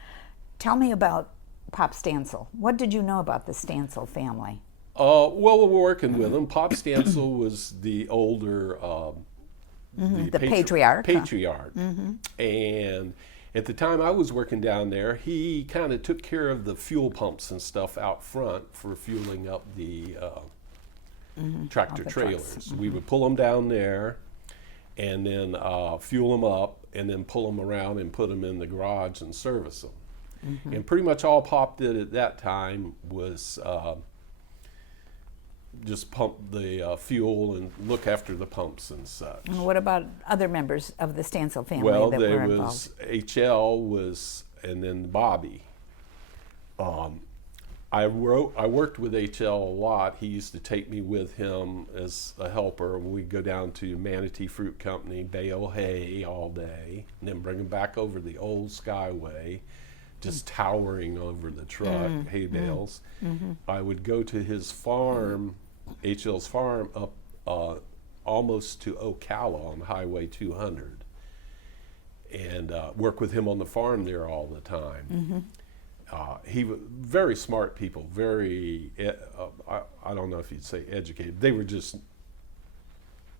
tell me about Pop Stansel. What did you know about the Stansel family? Well, we're working with them. Pop Stansel was the older, The patriarch. Patriarch. And at the time I was working down there, he kind of took care of the fuel pumps and stuff out front for fueling up the tractor the trailers. trucks. We would pull them down there and then fuel them up and then pull them around and put them in the garage and service them. And pretty much all Pop did at that time was just pump the fuel and look after the pumps and such. And what about other members of the Stansel family Well, that there were was involved? HL and then Bobby. I worked with HL a lot. He used to take me with him as a helper. We'd go down to Manatee Fruit Company, bale hay all day, and then bring him back over the old Skyway, just towering over the truck, hay bales. I would go to his farm, HL's farm, up almost to Ocala on Highway 200, and work with him on the farm there all the time. He was very smart people, very, I don't know if you'd say educated. They were just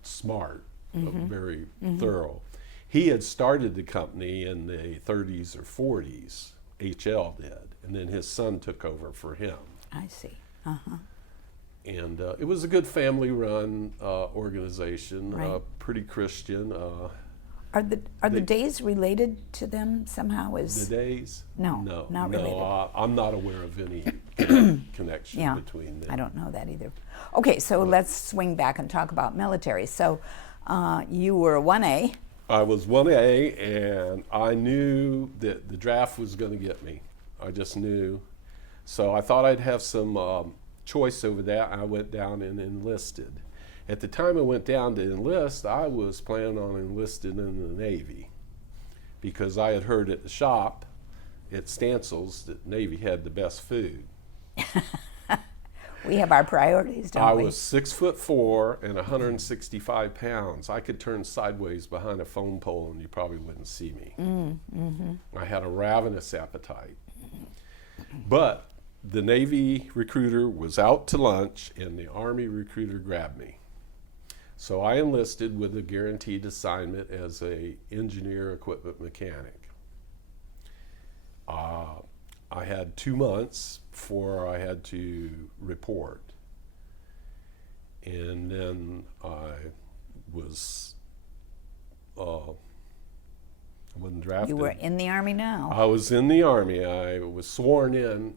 smart, very thorough. He had started the company in the 30s or 40s, HL did, and then his son took over for him. I see. And it was a good family-run organization, Right. pretty Christian. Are the days related to them somehow? The days? No, not related. I'm not aware of any connection Yeah, between them. I don't know that either. Okay, so let's swing back and talk about military. So you were a 1A. I was 1A, and I knew that the draft was going to get me. I just knew. So I thought I'd have some choice over that. I went down and enlisted. At the time I went down to enlist, I was planning on enlisting in the Navy because I had heard at the shop at Stansel's that Navy had the best food. We have our priorities, don't we? I was 6'4" and 165 pounds. I could turn sideways behind a phone pole and you probably wouldn't see me. I had a ravenous appetite. But the Navy recruiter was out to lunch and the Army recruiter grabbed me. So I enlisted with a guaranteed assignment as a engineer equipment mechanic. I had 2 months before I had to report. And then I was, I wasn't drafted. You were in the Army now. I was in the Army. I was sworn in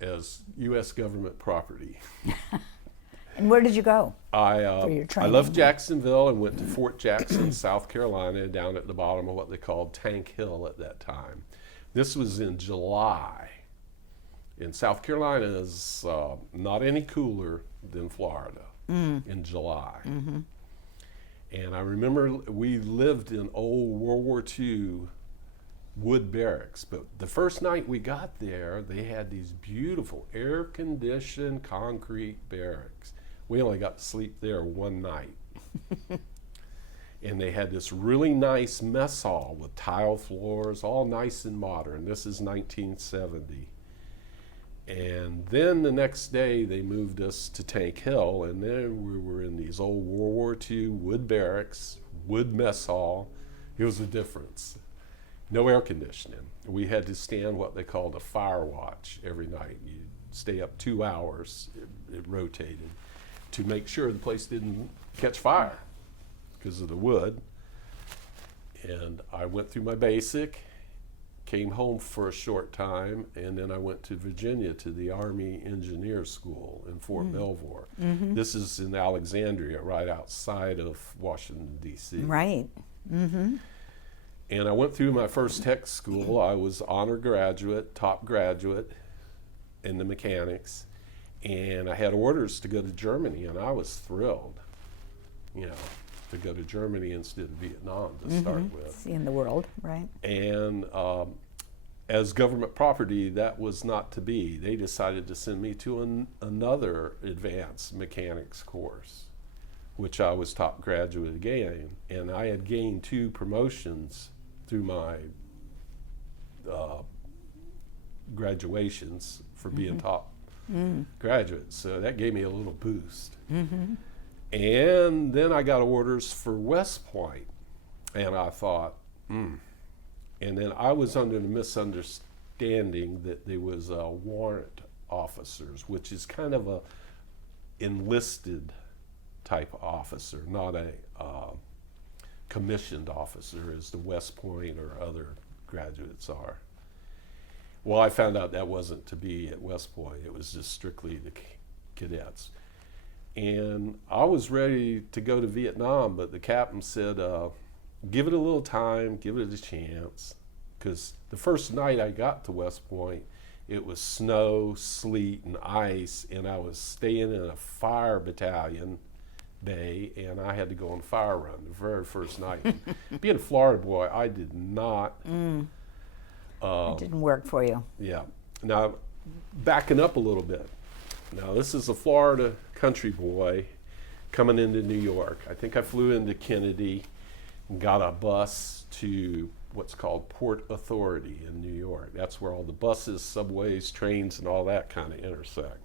as U.S. government property. And where did you go I for your training? left Jacksonville and went to Fort Jackson, South Carolina, down at the bottom of what they called Tank Hill at that time. This was in July. And South Carolina is not any cooler than Florida in July. And I remember we lived in old World War II wood barracks. But the first night we got there, they had these beautiful air-conditioned concrete barracks. We only got to sleep there one night. And they had this really nice mess hall with tile floors, all nice and modern. This is 1970. And then the next day they moved us to Tank Hill, and then we were in these old World War II wood barracks, wood mess hall. It was a difference. No air conditioning. We had to stand what they called a fire watch every night. You'd stay up 2 hours, it rotated, to make sure the place didn't catch fire because of the wood. And I went through my basic, came home for a short time, and then I went to Virginia to the Army Engineer School in Fort Belvoir. This is in Alexandria, right outside of Washington, D.C. Right. And I went through my first tech school. I was honor graduate, top graduate in the mechanics, and I had orders to go to Germany, and I was thrilled, to go to Germany instead of Vietnam to start with. Seeing the world, right? And as government property, that was not to be. They decided to send me to another advanced mechanics course, which I was top graduate again. And I had gained 2 promotions through my graduations for being top graduate. So that gave me a little boost. And then I got orders for West Point, and I thought, And then I was under the misunderstanding that there was warrant officers, which is kind of a enlisted type officer, not a commissioned officer as the West Point or other graduates are. Well, I found out that wasn't to be at West Point. It was just strictly the cadets. And I was ready to go to Vietnam, but the captain said, give it a little time, give it a chance. Because the first night I got to West Point, it was snow, sleet, and ice, and I was staying in a fire battalion bay, and I had to go on fire run the very first night. Being a Florida boy, I did not. It didn't work for you. Yeah. Now, backing up a little bit. Now, this is a Florida country boy coming into New York. I think I flew into Kennedy and got a bus to what's called Port Authority in New York. That's where all the buses, subways, trains, and all that kind of intersect.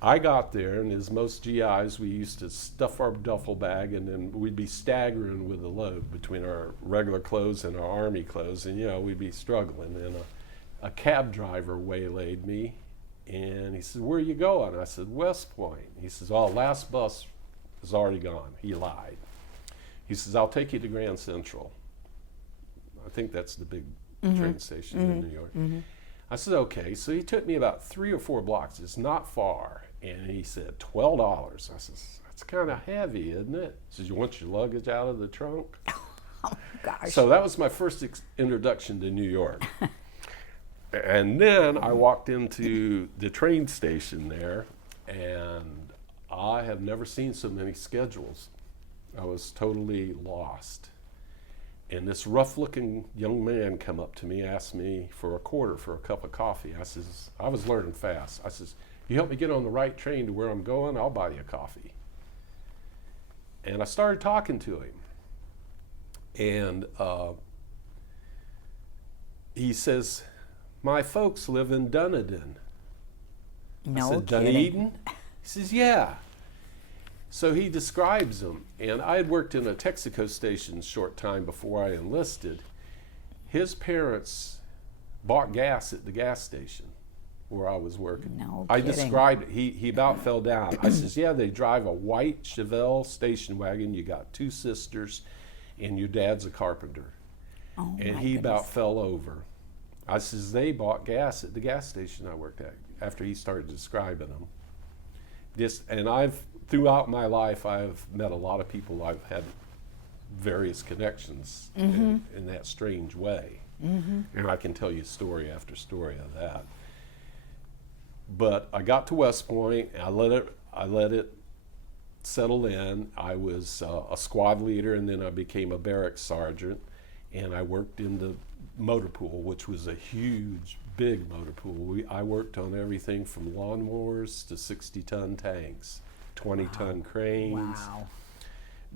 I got there, and as most GIs, we used to stuff our duffel bag, and then we'd be staggering with the load between our regular clothes and our Army clothes, and we'd be struggling. And a cab driver waylaid me, and he said, "Where are you going?" I said, "West Point." He says, "Oh, last bus is already gone." He lied. He says, "I'll take you to Grand Central." I think that's the big train station in New York. I said, "Okay." So he took me about 3 or 4 blocks. It's not far. And he said, $12. I says, "That's kind of heavy, isn't it?" He says, "You want your luggage out of the trunk?" Oh, gosh. So that was my first introduction to New York. And then I walked into the train station there, and I have never seen so many schedules. I was totally lost. And this rough-looking young man come up to me, asked me for a quarter for a cup of coffee. I was learning fast. I says, you help me get on the right train to where I'm going, I'll buy you a coffee. And I started talking to him. And he says, my folks live in Dunedin. No I said, kidding. Dunedin? He says, yeah. So he describes them, and I had worked in a Texaco station a short time before I enlisted. His parents bought gas at the gas station where I was working. No I kidding. described it. He about fell down. I says, yeah, they drive a white Chevelle station wagon. You got 2 sisters, and your dad's a carpenter. Oh, And my he about goodness. fell over. I says, they bought gas at the gas station I worked at after he started describing them. And throughout my life, I've met a lot of people. I've had various connections in that strange way. And I can tell you story after story of that. But I got to West Point, and I let it settle in. I was a squad leader, and then I became a barracks sergeant, and I worked in the motor pool, which was a huge, big motor pool. I worked on everything from lawnmowers to 60-ton tanks, 20-ton cranes. Wow.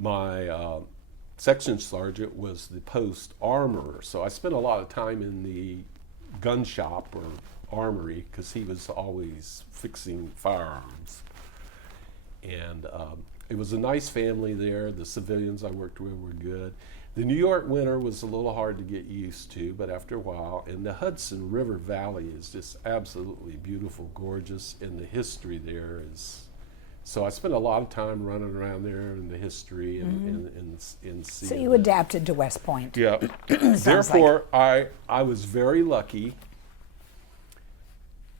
My section sergeant was the post armorer, so I spent a lot of time in the gun shop or armory because he was always fixing firearms. And it was a nice family there. The civilians I worked with were good. The New York winter was a little hard to get used to, but after a while, and the Hudson River Valley is just absolutely beautiful, gorgeous, and the history there is. So I spent a lot of time running around there in the history and seeing. So you adapted to West Point. Yeah. Therefore, I was very lucky.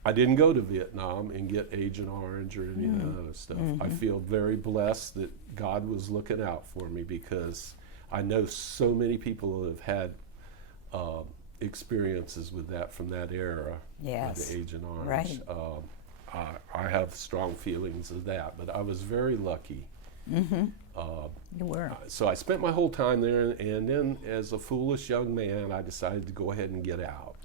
I didn't go to Vietnam and get Agent Orange or any of that other stuff. I feel very blessed that God was looking out for me because I know so many people have had experiences with that from that era. Yes. With the Agent Orange. Right. I have strong feelings of that, but I was very lucky. You were. So I spent my whole time there, and then as a foolish young man, I decided to go ahead and get out.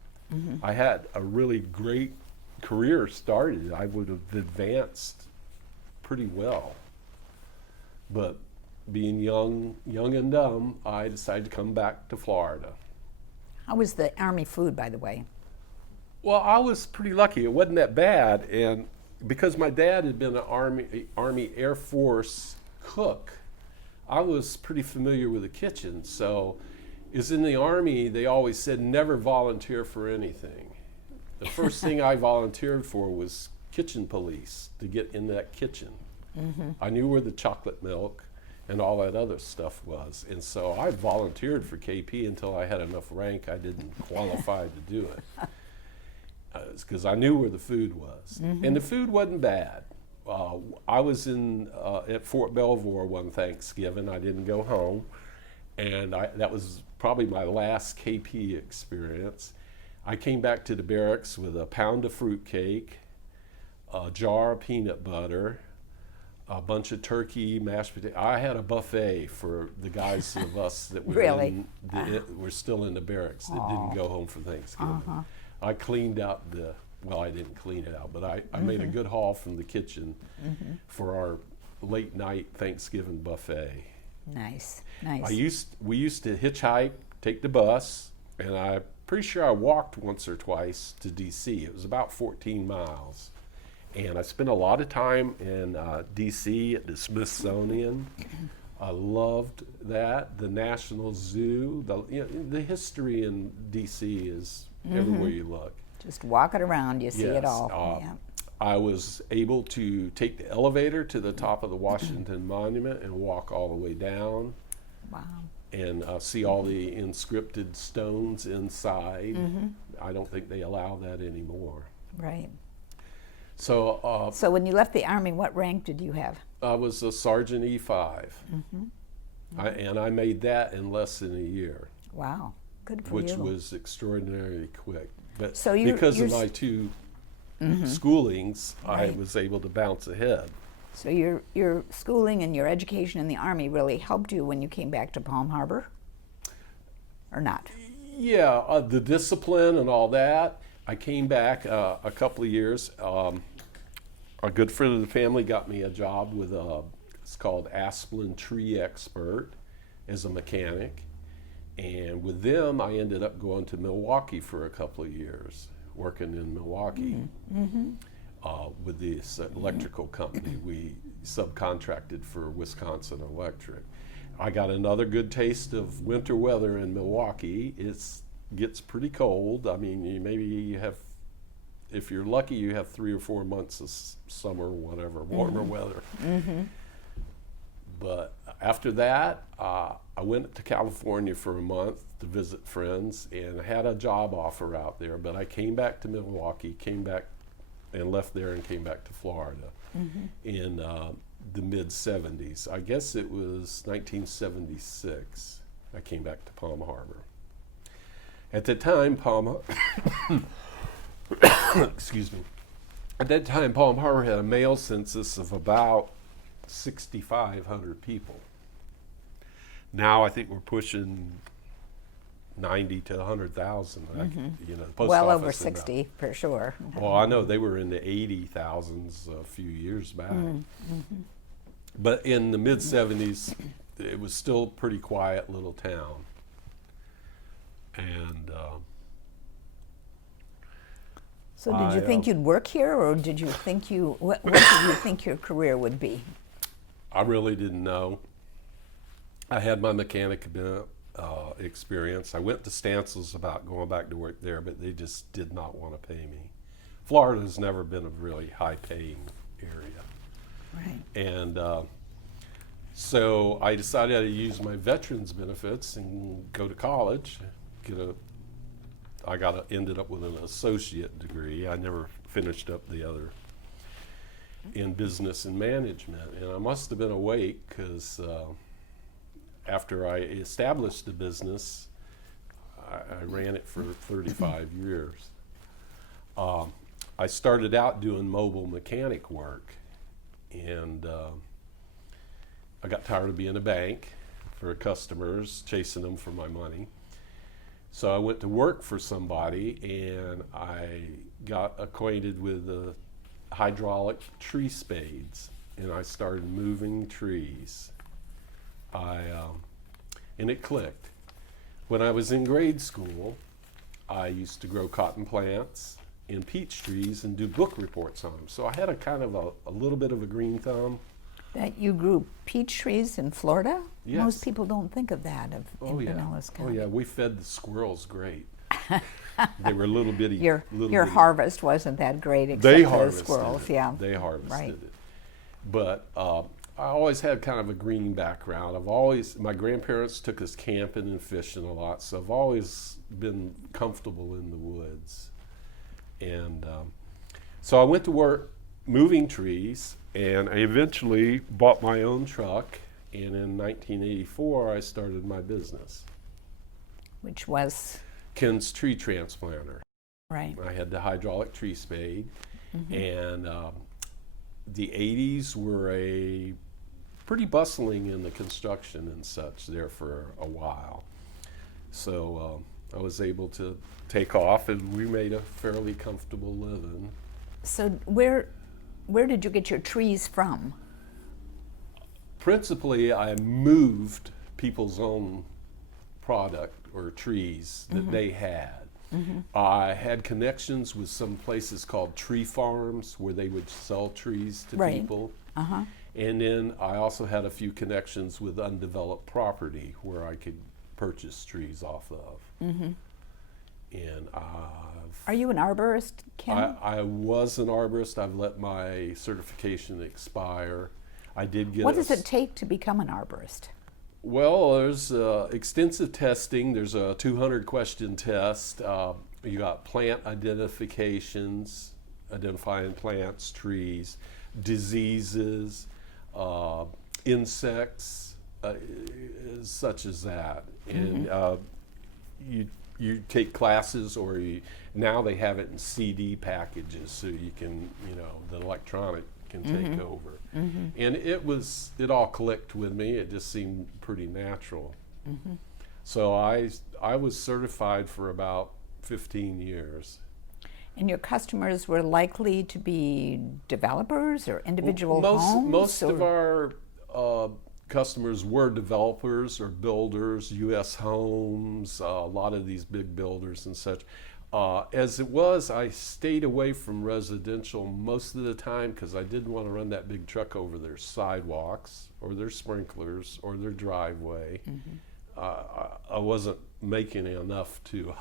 I had a really great career started. I would have advanced pretty well. But being young and dumb, I decided to come back to Florida. How was the Army food, by the way? Well, I was pretty lucky. It wasn't that bad, and because my dad had been an Army Air Force cook, I was pretty familiar with the kitchen. So, is in the Army, they always said never volunteer for anything. The first thing I volunteered for was kitchen police, to get in that kitchen. I knew where the chocolate milk and all that other stuff was. And so I volunteered for KP until I had enough rank I didn't qualify to do it. Because I knew where the food was. And the food wasn't bad. I was at Fort Belvoir one Thanksgiving. I didn't go home. And that was probably my last KP experience. I came back to the barracks with a pound of fruitcake, a jar of peanut butter, a bunch of turkey, mashed potato. I had a buffet for the guys of us that were, Really? were still in the barracks that didn't go home for Thanksgiving. I cleaned out I didn't clean it out, but I made a good haul from the kitchen for our late night Thanksgiving buffet. Nice, nice. We used to hitchhike, take the bus, and I'm pretty sure I walked once or twice to DC. It was about 14 miles. And I spent a lot of time in DC at the Smithsonian. I loved that. The National Zoo, the history in DC is everywhere you look. Just walking around, you see it Yes, all. Yeah. I was able to take the elevator to the top of the Washington Monument and walk all the way down. Wow. And see all the inscripted stones inside. I don't think they allow that anymore. Right. So, So when you left the Army, what rank did you have? I was a Sergeant E5. And I made that in less than a year, Wow, good for which you. was extraordinarily quick. But So because of my two schoolings, I Right. was able to bounce ahead. So your schooling and your education in the Army really helped you when you came back to Palm Harbor, or not? Yeah, the discipline and all that. I came back a couple of years. A good friend of the family got me a job with it's called Asplin Tree Expert as a mechanic. And with them, I ended up going to Milwaukee for a couple of years, working in Milwaukee with this electrical company. We subcontracted for Wisconsin Electric. I got another good taste of winter weather in Milwaukee. It gets pretty cold. I mean, you have, if you're lucky, you have 3 or 4 months of summer, whatever, warmer weather. But after that, I went to California for a month to visit friends and had a job offer out there. But I came back to Milwaukee, came back and left there and came back to Florida in the mid-'70s. I guess it was 1976. I came back to Palm Harbor. At the time, excuse me. At that time, Palm Harbor had a male census of about 6,500 people. Now I think we're pushing 90 to 100,000. You know, the post Well office over is 60 for sure. well, I know they were in the 80,000s a few years back. But in the mid-'70s, it was still a pretty quiet little town. And So did you think you'd work here, or did you think what did you think your career would be? I really didn't know. I had my mechanic experience. I went to Stancil's about going back to work there, but they just did not want to pay me. Florida's never been a really high-paying area. Right. And so I decided to use my veterans benefits and go to college, ended up with an associate degree. I never finished up the other in business and management. And I must have been awake because after I established the business, I ran it for 35 years. I started out doing mobile mechanic work, and I got tired of being a bank for customers, chasing them for my money. So I went to work for somebody, and I got acquainted with the hydraulic tree spades, and I started moving trees. And it clicked. When I was in grade school, I used to grow cotton plants and peach trees and do book reports on them. So I had a kind of a little bit of a green thumb. That you grew peach trees in Florida? Yes. Most people don't think of that in Pinellas County. Oh yeah, we fed the squirrels great. They were little bitty. Your bitty. harvest wasn't that great except They for the harvested squirrels. it. Yeah. They harvested Right. it. But I always had kind of a green background. My grandparents took us camping and fishing a lot, so I've always been comfortable in the woods. And so I went to work moving trees, and I eventually bought my own truck, and in 1984 I started my business. Which was? Ken's Tree Transplanter. Right. I had the hydraulic tree spade, and the 80s were pretty bustling in the construction and such there for a while. So I was able to take off, and we made a fairly comfortable living. So where did you get your trees from? Principally, I moved people's own product or trees that they had. I had connections with some places called tree farms where they would sell trees to people. And then I also had a few connections with undeveloped property where I could purchase trees off of. And Are you an arborist, Ken? I was an arborist. I've let my certification expire. I did get What does it take to become an arborist? Well, there's extensive testing. There's a 200-question test. You got plant identifications, identifying plants, trees, diseases, insects, such as that. And you take classes, or now they have it in CD packages, so you can, the electronic can take over. And it all clicked with me. It just seemed pretty natural. So I was certified for about 15 years. And your customers were likely to be developers or individual homes? Most of our customers were developers or builders, U.S. Homes, a lot of these big builders and such. As it was, I stayed away from residential most of the time because I didn't want to run that big truck over their sidewalks or their sprinklers or their driveway. I wasn't making enough to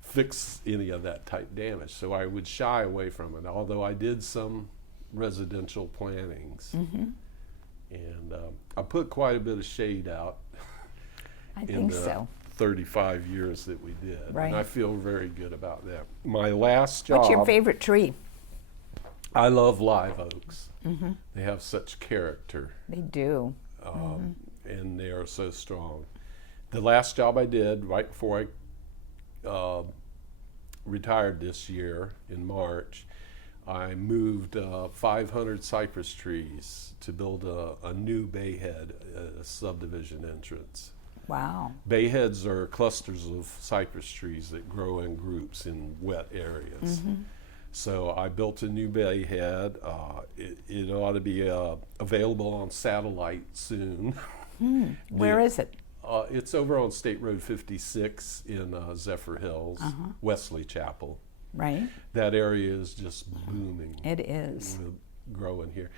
fix any of that type damage, so I would shy away from it, although I did some residential plantings. And I put quite a bit of shade out in the 35 years that we did. Right. And I feel very good about that. My last job... What's your favorite tree? I love live oaks. They have such character. They do. And they are so strong. The last job I did, right before I retired this year in March, I moved 500 cypress trees to build a new bayhead, a subdivision entrance. Wow. Bayheads are clusters of cypress trees that grow in groups in wet areas. So I built a new bayhead. It ought to be available on satellite soon. Where is it? It's over on State Road 56 in Zephyr Hills, Wesley Chapel. Right. That area is just booming. It is. Growing here.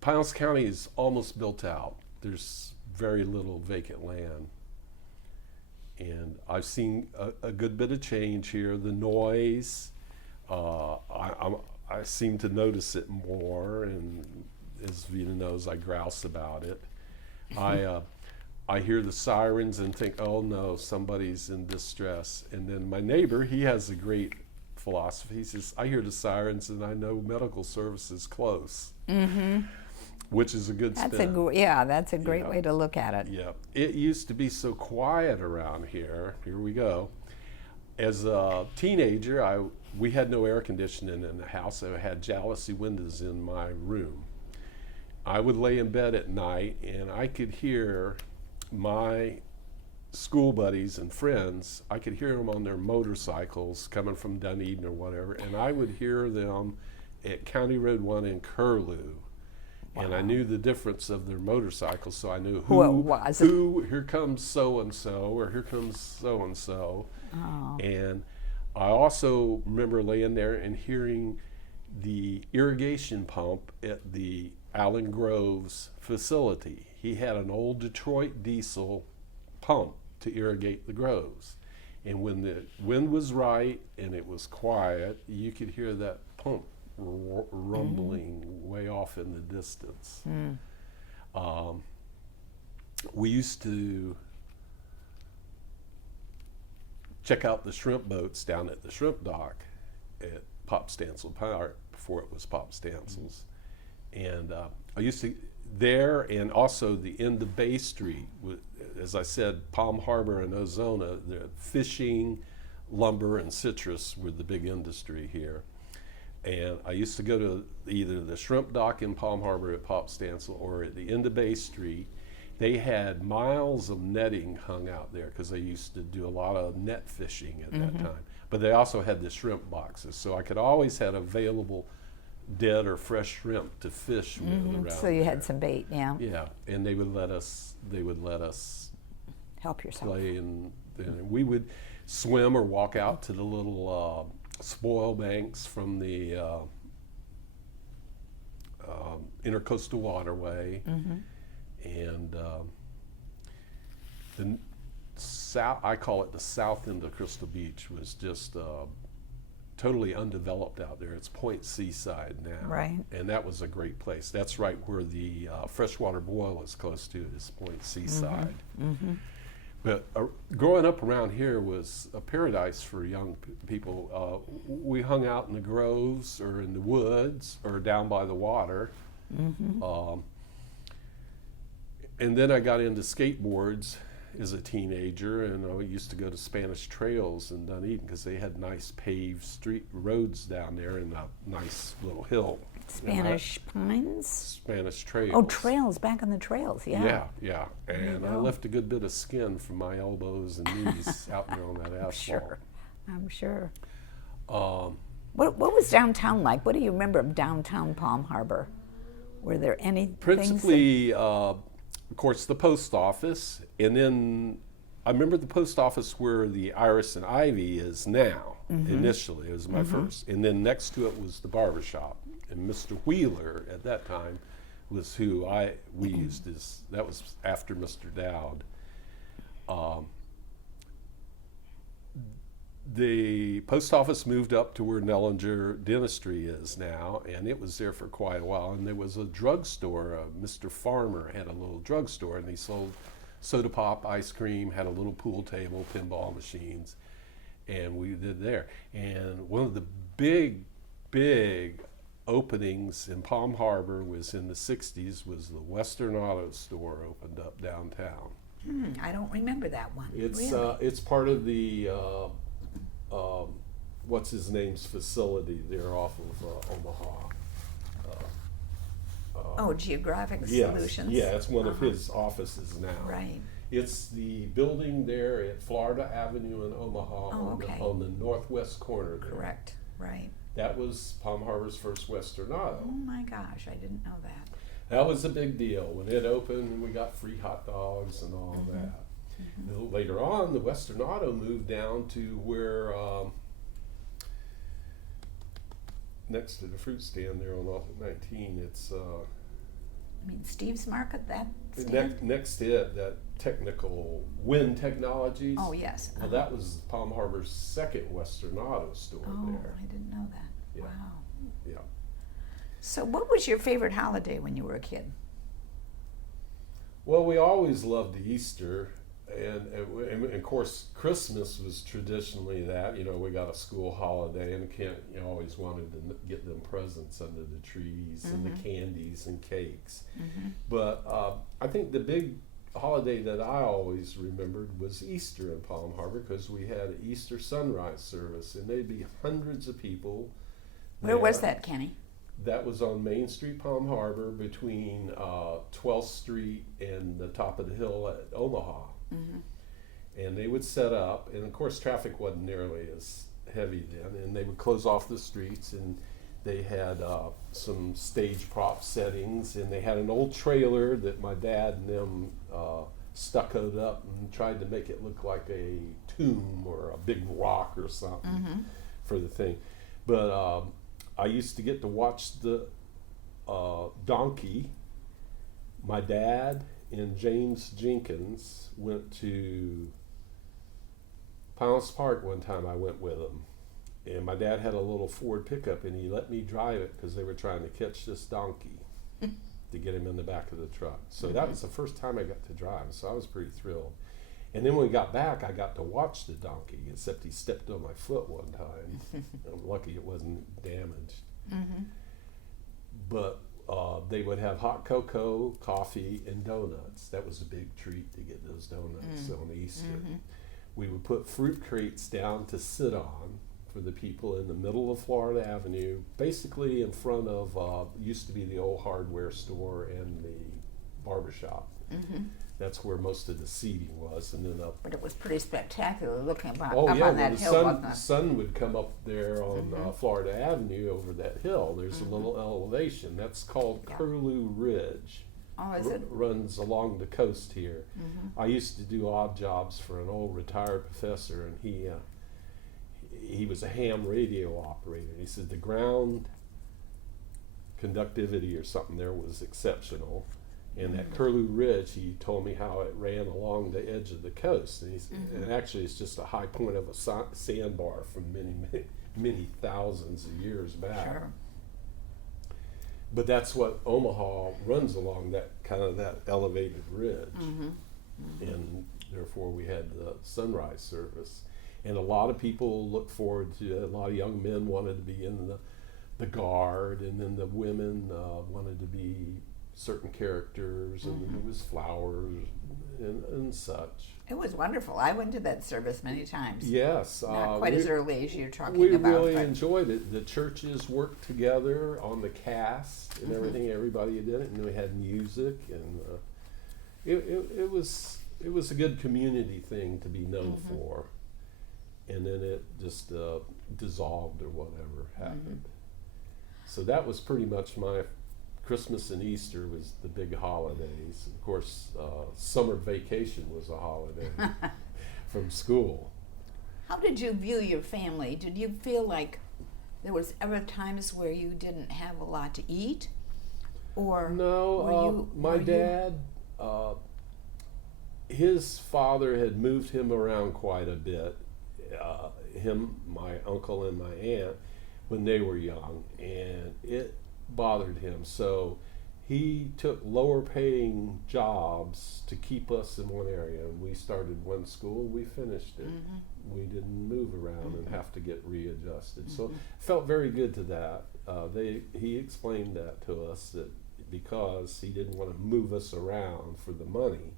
Pinellas County is almost built out. There's very little vacant land. And I've seen a good bit of change here. The noise, I seem to notice it more, and as Vita knows, I grouse about it. I hear the sirens and think, oh no, somebody's in distress. And then my neighbor, he has a great philosophy. He says, I hear the sirens and I know medical service is close, which is a good spin. That's a great way to look at it. Yeah, it used to be so quiet around here. Here we go. As a teenager, we had no air conditioning in the house. I had jalousie windows in my room. I would lay in bed at night and I could hear my school buddies and friends, I could hear them on their motorcycles coming from Dunedin or whatever, and I would hear them at County Road 1 in Curlew. And I knew the difference of their motorcycles, so I knew who here comes so-and-so, or here comes so-and-so. And I also remember laying there and hearing the irrigation pump at the Allen Groves facility. He had an old Detroit diesel pump to irrigate the groves. And when the wind was right and it was quiet, you could hear that pump rumbling way off in the distance. We used to check out the shrimp boats down at the shrimp dock at Pop Stancil Park before it was Pop Stancil's. And I used to there, and also the end of Bay Street, as I said, Palm Harbor and Ozona, the fishing, lumber, and citrus were the big industry here. And I used to go to either the shrimp dock in Palm Harbor at Pop Stancil or at the end of Bay Street. They had miles of netting hung out there because they used to do a lot of net fishing at that time. But they also had the shrimp boxes, so I could always have available dead or fresh shrimp to fish with around. So you had some bait, yeah. Yeah, and they would let us help yourself play, and we would swim or walk out to the little spoil banks from the Intercoastal Waterway, and the south, I call it the south end of Crystal Beach, was just totally undeveloped out there. It's Point Seaside now, right? And that was a great place. That's right where the freshwater boil is close to, is Point Seaside. But growing up around here was a paradise for young people. We hung out in the groves or in the woods or down by the water. And then I got into skateboards as a teenager, and I used to go to Spanish Trails in Dunedin because they had nice paved street roads down there and a nice little hill Spanish Pines? Spanish Trails. Oh, trails, back on the trails, yeah. Yeah. And I left a good bit of skin from my elbows and knees out there on that asphalt. I'm sure. What was downtown like? What do you remember of downtown Palm Harbor? Were there any Principally, of course, the post office, and then I remember the post office where the Iris and Ivy is now. Initially, it was my first, and then next to it was the barber shop. And Mr. Wheeler at that time was who we used as, that was after Mr. Dowd. The post office moved up to where Nellinger Dentistry is now, and it was there for quite a while. And there was a drugstore. Mr. Farmer had a little drugstore, and he sold soda pop, ice cream, had a little pool table, pinball machines, and we did there. And one of the big openings in Palm Harbor was in the 60s, was the Western Auto Store opened up downtown. I don't remember that one. It's part of the what's his name's facility there off of Omaha. Geographic Solutions. Yeah, it's one of his offices now. Right. It's the building there at Florida Avenue in Omaha on the northwest corner there. Correct, right. That was Palm Harbor's first Western Auto. Oh my gosh, I didn't know that. That was a big deal. When it opened, we got free hot dogs and all that. Later on, the Western Auto moved down to where, next to the fruit stand there on 19, it's Steve's Market, that stand? next to it, that technical Wind Technologies. Oh, yes. Well, that was Palm Harbor's second Western Auto store there. I didn't know that. Yeah. Wow. Yeah. So what was your favorite holiday when you were a kid? Well, we always loved Easter, and of course Christmas was traditionally that. We got a school holiday, and you always wanted to get them presents under the trees and the candies and cakes. But I think the big holiday that I always remembered was Easter in Palm Harbor, because we had an Easter sunrise service, and there'd be hundreds of people. Where was that, Kenny? That was on Main Street, Palm Harbor, between 12th Street and the top of the hill at Omaha. And they would set up, and of course traffic wasn't nearly as heavy then, and they would close off the streets, and they had some stage prop settings, and they had an old trailer that my dad and them stuccoed up and tried to make it look like a tomb or a big rock or something for the thing. But I used to get to watch the donkey. My dad and James Jenkins went to Palace Park one time. I went with him, and my dad had a little Ford pickup, and he let me drive it because they were trying to catch this donkey to get him in the back of the truck. So that was the first time I got to drive, so I was pretty thrilled. And then when we got back, I got to watch the donkey, except he stepped on my foot one time. I'm lucky it wasn't damaged. But they would have hot cocoa, coffee, and donuts. That was a big treat to get those donuts on Easter. We would put fruit crates down to sit on for the people in the middle of Florida Avenue, basically in front of, used to be the old hardware store and the barbershop. That's where most of the seating was, and then up. But it was pretty spectacular looking up On that hill, wasn't the it? sun would come up there on Florida Avenue over that hill. There's a little elevation. That's called Curlew Ridge. Oh, is it? Runs along the coast here. I used to do odd jobs for an old retired professor, and he was a ham radio operator. He said the ground conductivity or something there was exceptional. And that Curlew Ridge, he told me how it ran along the edge of the coast. And, and actually it's just a high point of a sandbar from many thousands of years back. Sure. But that's what Omaha runs along, that kind of that elevated ridge. And therefore we had the sunrise service. And a lot of people look forward to it. A lot of young men wanted to be in the guard, and then the women wanted to be certain characters, and there was flowers and such. It was wonderful. I went to that service many times. Yes. Not quite as early as you're talking we about. We really enjoyed it. The churches worked together on the cast and everything. Everybody did it, and we had music, and it was a good community thing to be known for. And then it just dissolved or whatever happened. So that was pretty much my Christmas and Easter was the big holidays. Of course, summer vacation was a holiday from school. How did you view your family? Did you feel like there was ever times where you didn't have a lot to eat? Or no, my dad, his father had moved him around quite a bit. Him, my uncle, and my aunt when they were young, and it bothered him. So he took lower paying jobs to keep us in one area, and we started one school, we finished it. We didn't move around and have to get readjusted. So felt very good to that. He explained that to us, that because he didn't want to move us around for the money.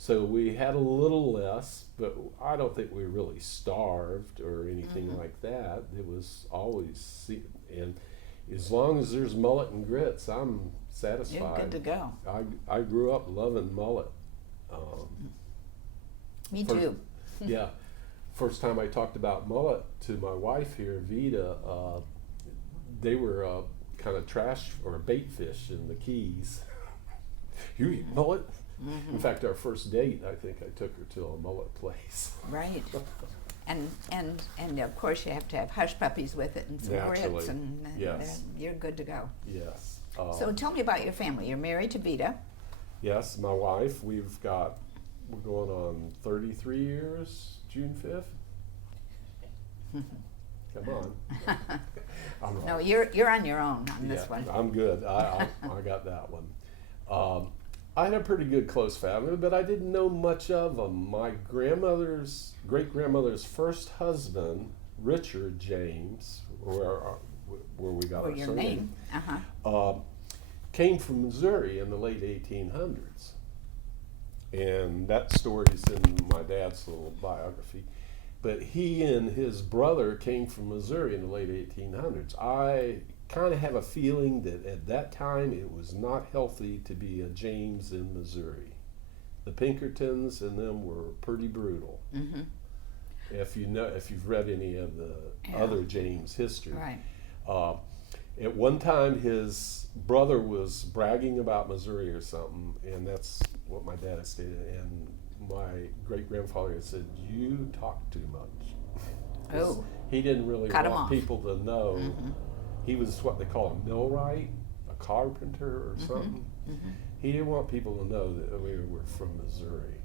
So we had a little less, but I don't think we really starved or anything like that. It was always, and as long as there's mullet and grits, I'm satisfied. You're good to go. I grew up loving mullet. Me too. Yeah. First time I talked about mullet to my wife here, Vita, they were kind of trash or bait fish in the Keys. You eat mullet? In fact, our first date, I think I took her to a mullet place. Right. And of course you have to have hush puppies with it and some grits, and yes. You're good to go. Yes. So tell me about your family. You're married to Vita. Yes, my wife. We're going on 33 years, June 5th. Come on. I'm wrong. No, you're on your own on this one. I'm good. I got that one. I had a pretty good close family, but I didn't know much of them. My great-grandmother's first husband, Richard James, where we got our your name, came from Missouri in the late 1800s. And that story is in my dad's little biography. But he and his brother came from Missouri in the late 1800s. I kind of have a feeling that at that time it was not healthy to be a James in Missouri. The Pinkertons and them were pretty brutal. If you've read any of the other James history. Right. At one time his brother was bragging about Missouri or something, and that's what my dad had stated, and my great-grandfather had said, "You talk too much." Oh. He didn't really Cut him want off. people to know. He was what they call a millwright, a carpenter or something. He didn't want people to know that we were from Missouri.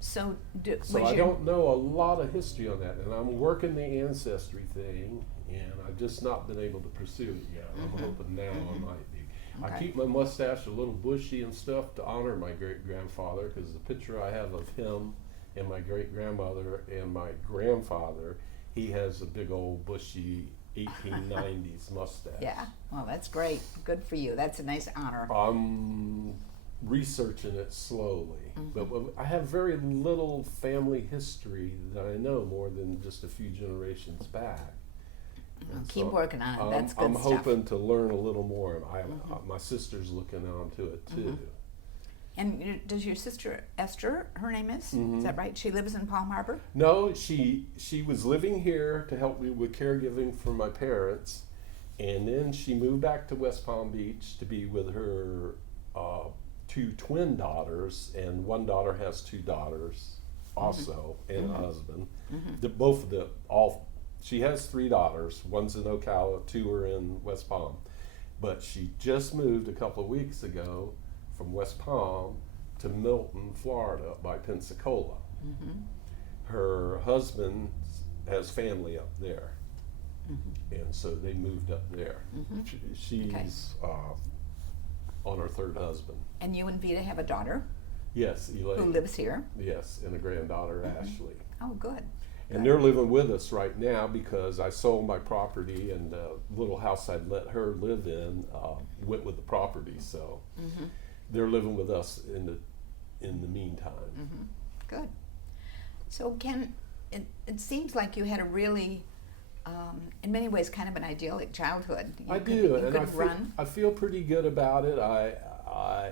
So I don't know a lot of history on that, and I'm working the ancestry thing, and I've just not been able to pursue it yet. I'm hoping now I might be. Okay. I keep my mustache a little bushy and stuff to honor my great-grandfather, because the picture I have of him and my great-grandmother and my grandfather, he has a big old bushy 1890s mustache. Yeah, well, that's great. Good for you. That's a nice honor. I'm researching it slowly, but I have very little family history that I know more than just a few generations back. And Keep so working on it. That's good I'm stuff. hoping to learn a little more. My sister's looking on to it too. And does your sister Esther, her name is that right? She lives in Palm Harbor? No, she was living here to help me with caregiving for my parents, and then she moved back to West Palm Beach to be with her two twin daughters, and one daughter has two daughters also, and a husband. She has three daughters. One's in Ocala, two are in West Palm. But she just moved a couple of weeks ago from West Palm to Milton, Florida, up by Pensacola. Her husband has family up there, and so they moved up there. She's on her third husband. And you and Vita have a daughter Yes, Elaine. who lives here? Yes, and a granddaughter, Ashley. Oh, good. And they're living with us right now because I sold my property, and the little house I'd let her live in went with the property. So they're living with us in the in the meantime. Good. So Ken, it seems like you had a really, in many ways, kind of an idyllic childhood. I do, you and could I feel pretty good about it. I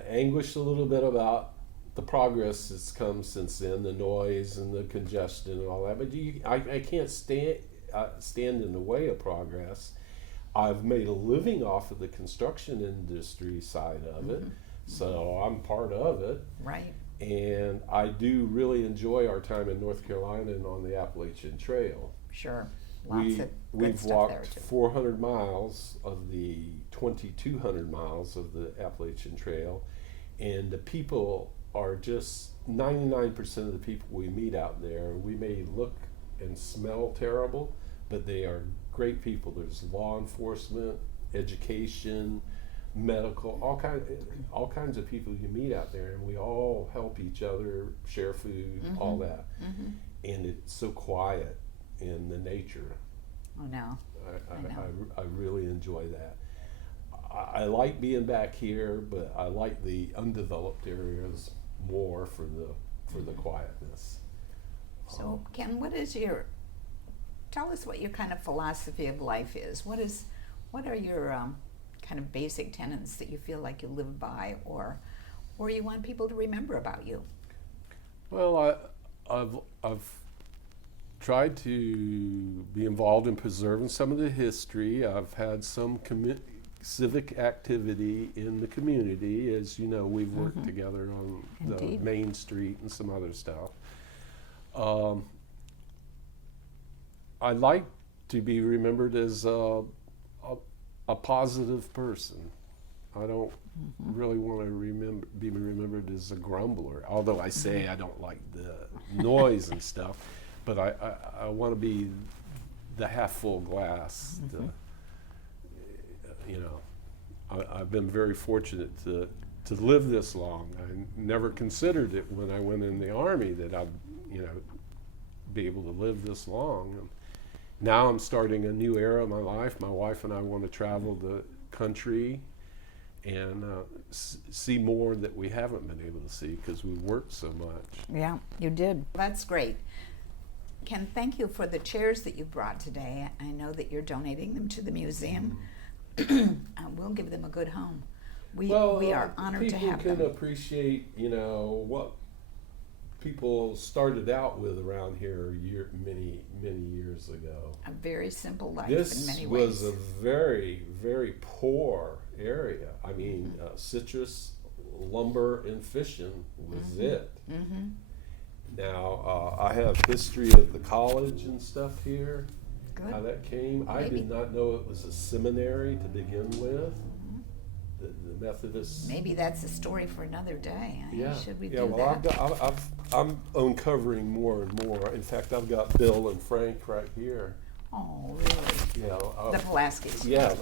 anguished a little bit about the progress that's come since then, the noise and the congestion and all that. But I can't stand in the way of progress. I've made a living off of the construction industry side of it, so I'm part of it. Right. And I do really enjoy our time in North Carolina and on the Appalachian Trail. Sure. Lots of good We've stuff walked there too. 400 miles of the 2,200 miles of the Appalachian Trail, and the people are just 99% of the people we meet out there. We may look and smell terrible, but they are great people. There's law enforcement, education, medical, all kinds of people you meet out there, and we all help each other, share food, all that. And it's so quiet in the nature. Oh no. I really enjoy that. I like being back here, but I like the undeveloped areas more for the quietness. So Ken, tell us what your kind of philosophy of life is. What are your kind of basic tenets that you feel like you live by, or you want people to remember about you? Well, I've tried to be involved in preserving some of the history. I've had some civic activity in the community. As you know, we've worked together on Indeed. the Main Street and some other stuff. I like to be remembered as a positive person. I don't really want to be remembered as a grumbler, although I say I don't like the noise and stuff, but I want to be the half full glass. I've been very fortunate to live this long. I never considered it when I went in the Army that I'd be able to live this long. And now I'm starting a new era of my life. My wife and I want to travel the country and see more that we haven't been able to see because we worked so much. Yeah, you did. That's great. Ken, thank you for the chairs that you brought today. I know that you're donating them to the museum. We'll give them a good home. We are honored to have them. People can appreciate, what people started out with around here many years ago. A very simple life in This many ways. was a very, very poor area. I mean, citrus, lumber, and fishing was it. Now, I have history of the college and stuff here, Good. how that came. I did not know it was a seminary to begin with. The Methodists. Maybe that's a story for another day. Should we do well, that? I'm uncovering more and more. In fact, I've got Bill and Frank right here. Oh, really? Yeah, The Pulaskis. Yeah,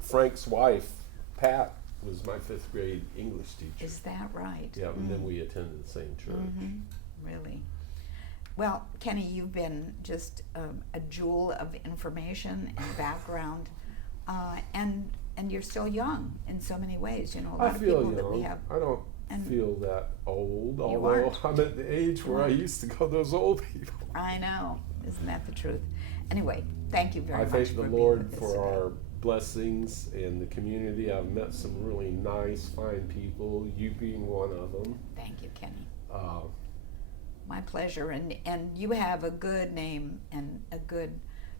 Frank's wife, Pat, was my 5th grade English teacher. Is that right? Yeah, and then we attended the same church. Really? Well, Kenny, you've been just a jewel of information and background, and you're still young in so many ways. A lot of people young. that we have. I don't feel that old, although aren't. I'm at the age where I used to go those old people. I know. Isn't that the truth? Anyway, thank you very much. I thank for the being Lord with us for today. our blessings in the community. I've met some really nice, fine people, you being one of them. Thank you, Kenny. My pleasure. And you have a good name and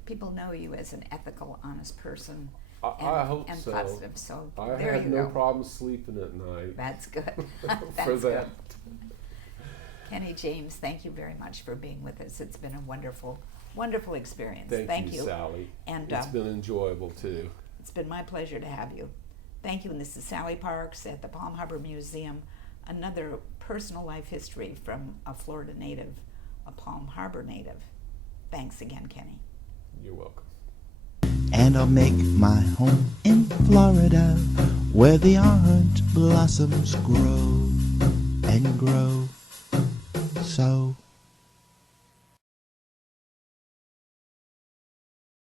people know you as an ethical, honest person. I hope and so. Positive. So I there have you no go. problem sleeping at night. That's good. For That's that. good. Kenny James, thank you very much for being with us. It's been a wonderful, wonderful experience. Thank you, Sally. And it's been enjoyable too. It's been my pleasure to have you. Thank you. And this is Sally Parks at the Palm Harbor Museum. Another personal life history from a Florida native, a Palm Harbor native. Thanks again, Kenny. You're welcome. And I'll make my home in Florida, where the orange blossoms grow and grow. So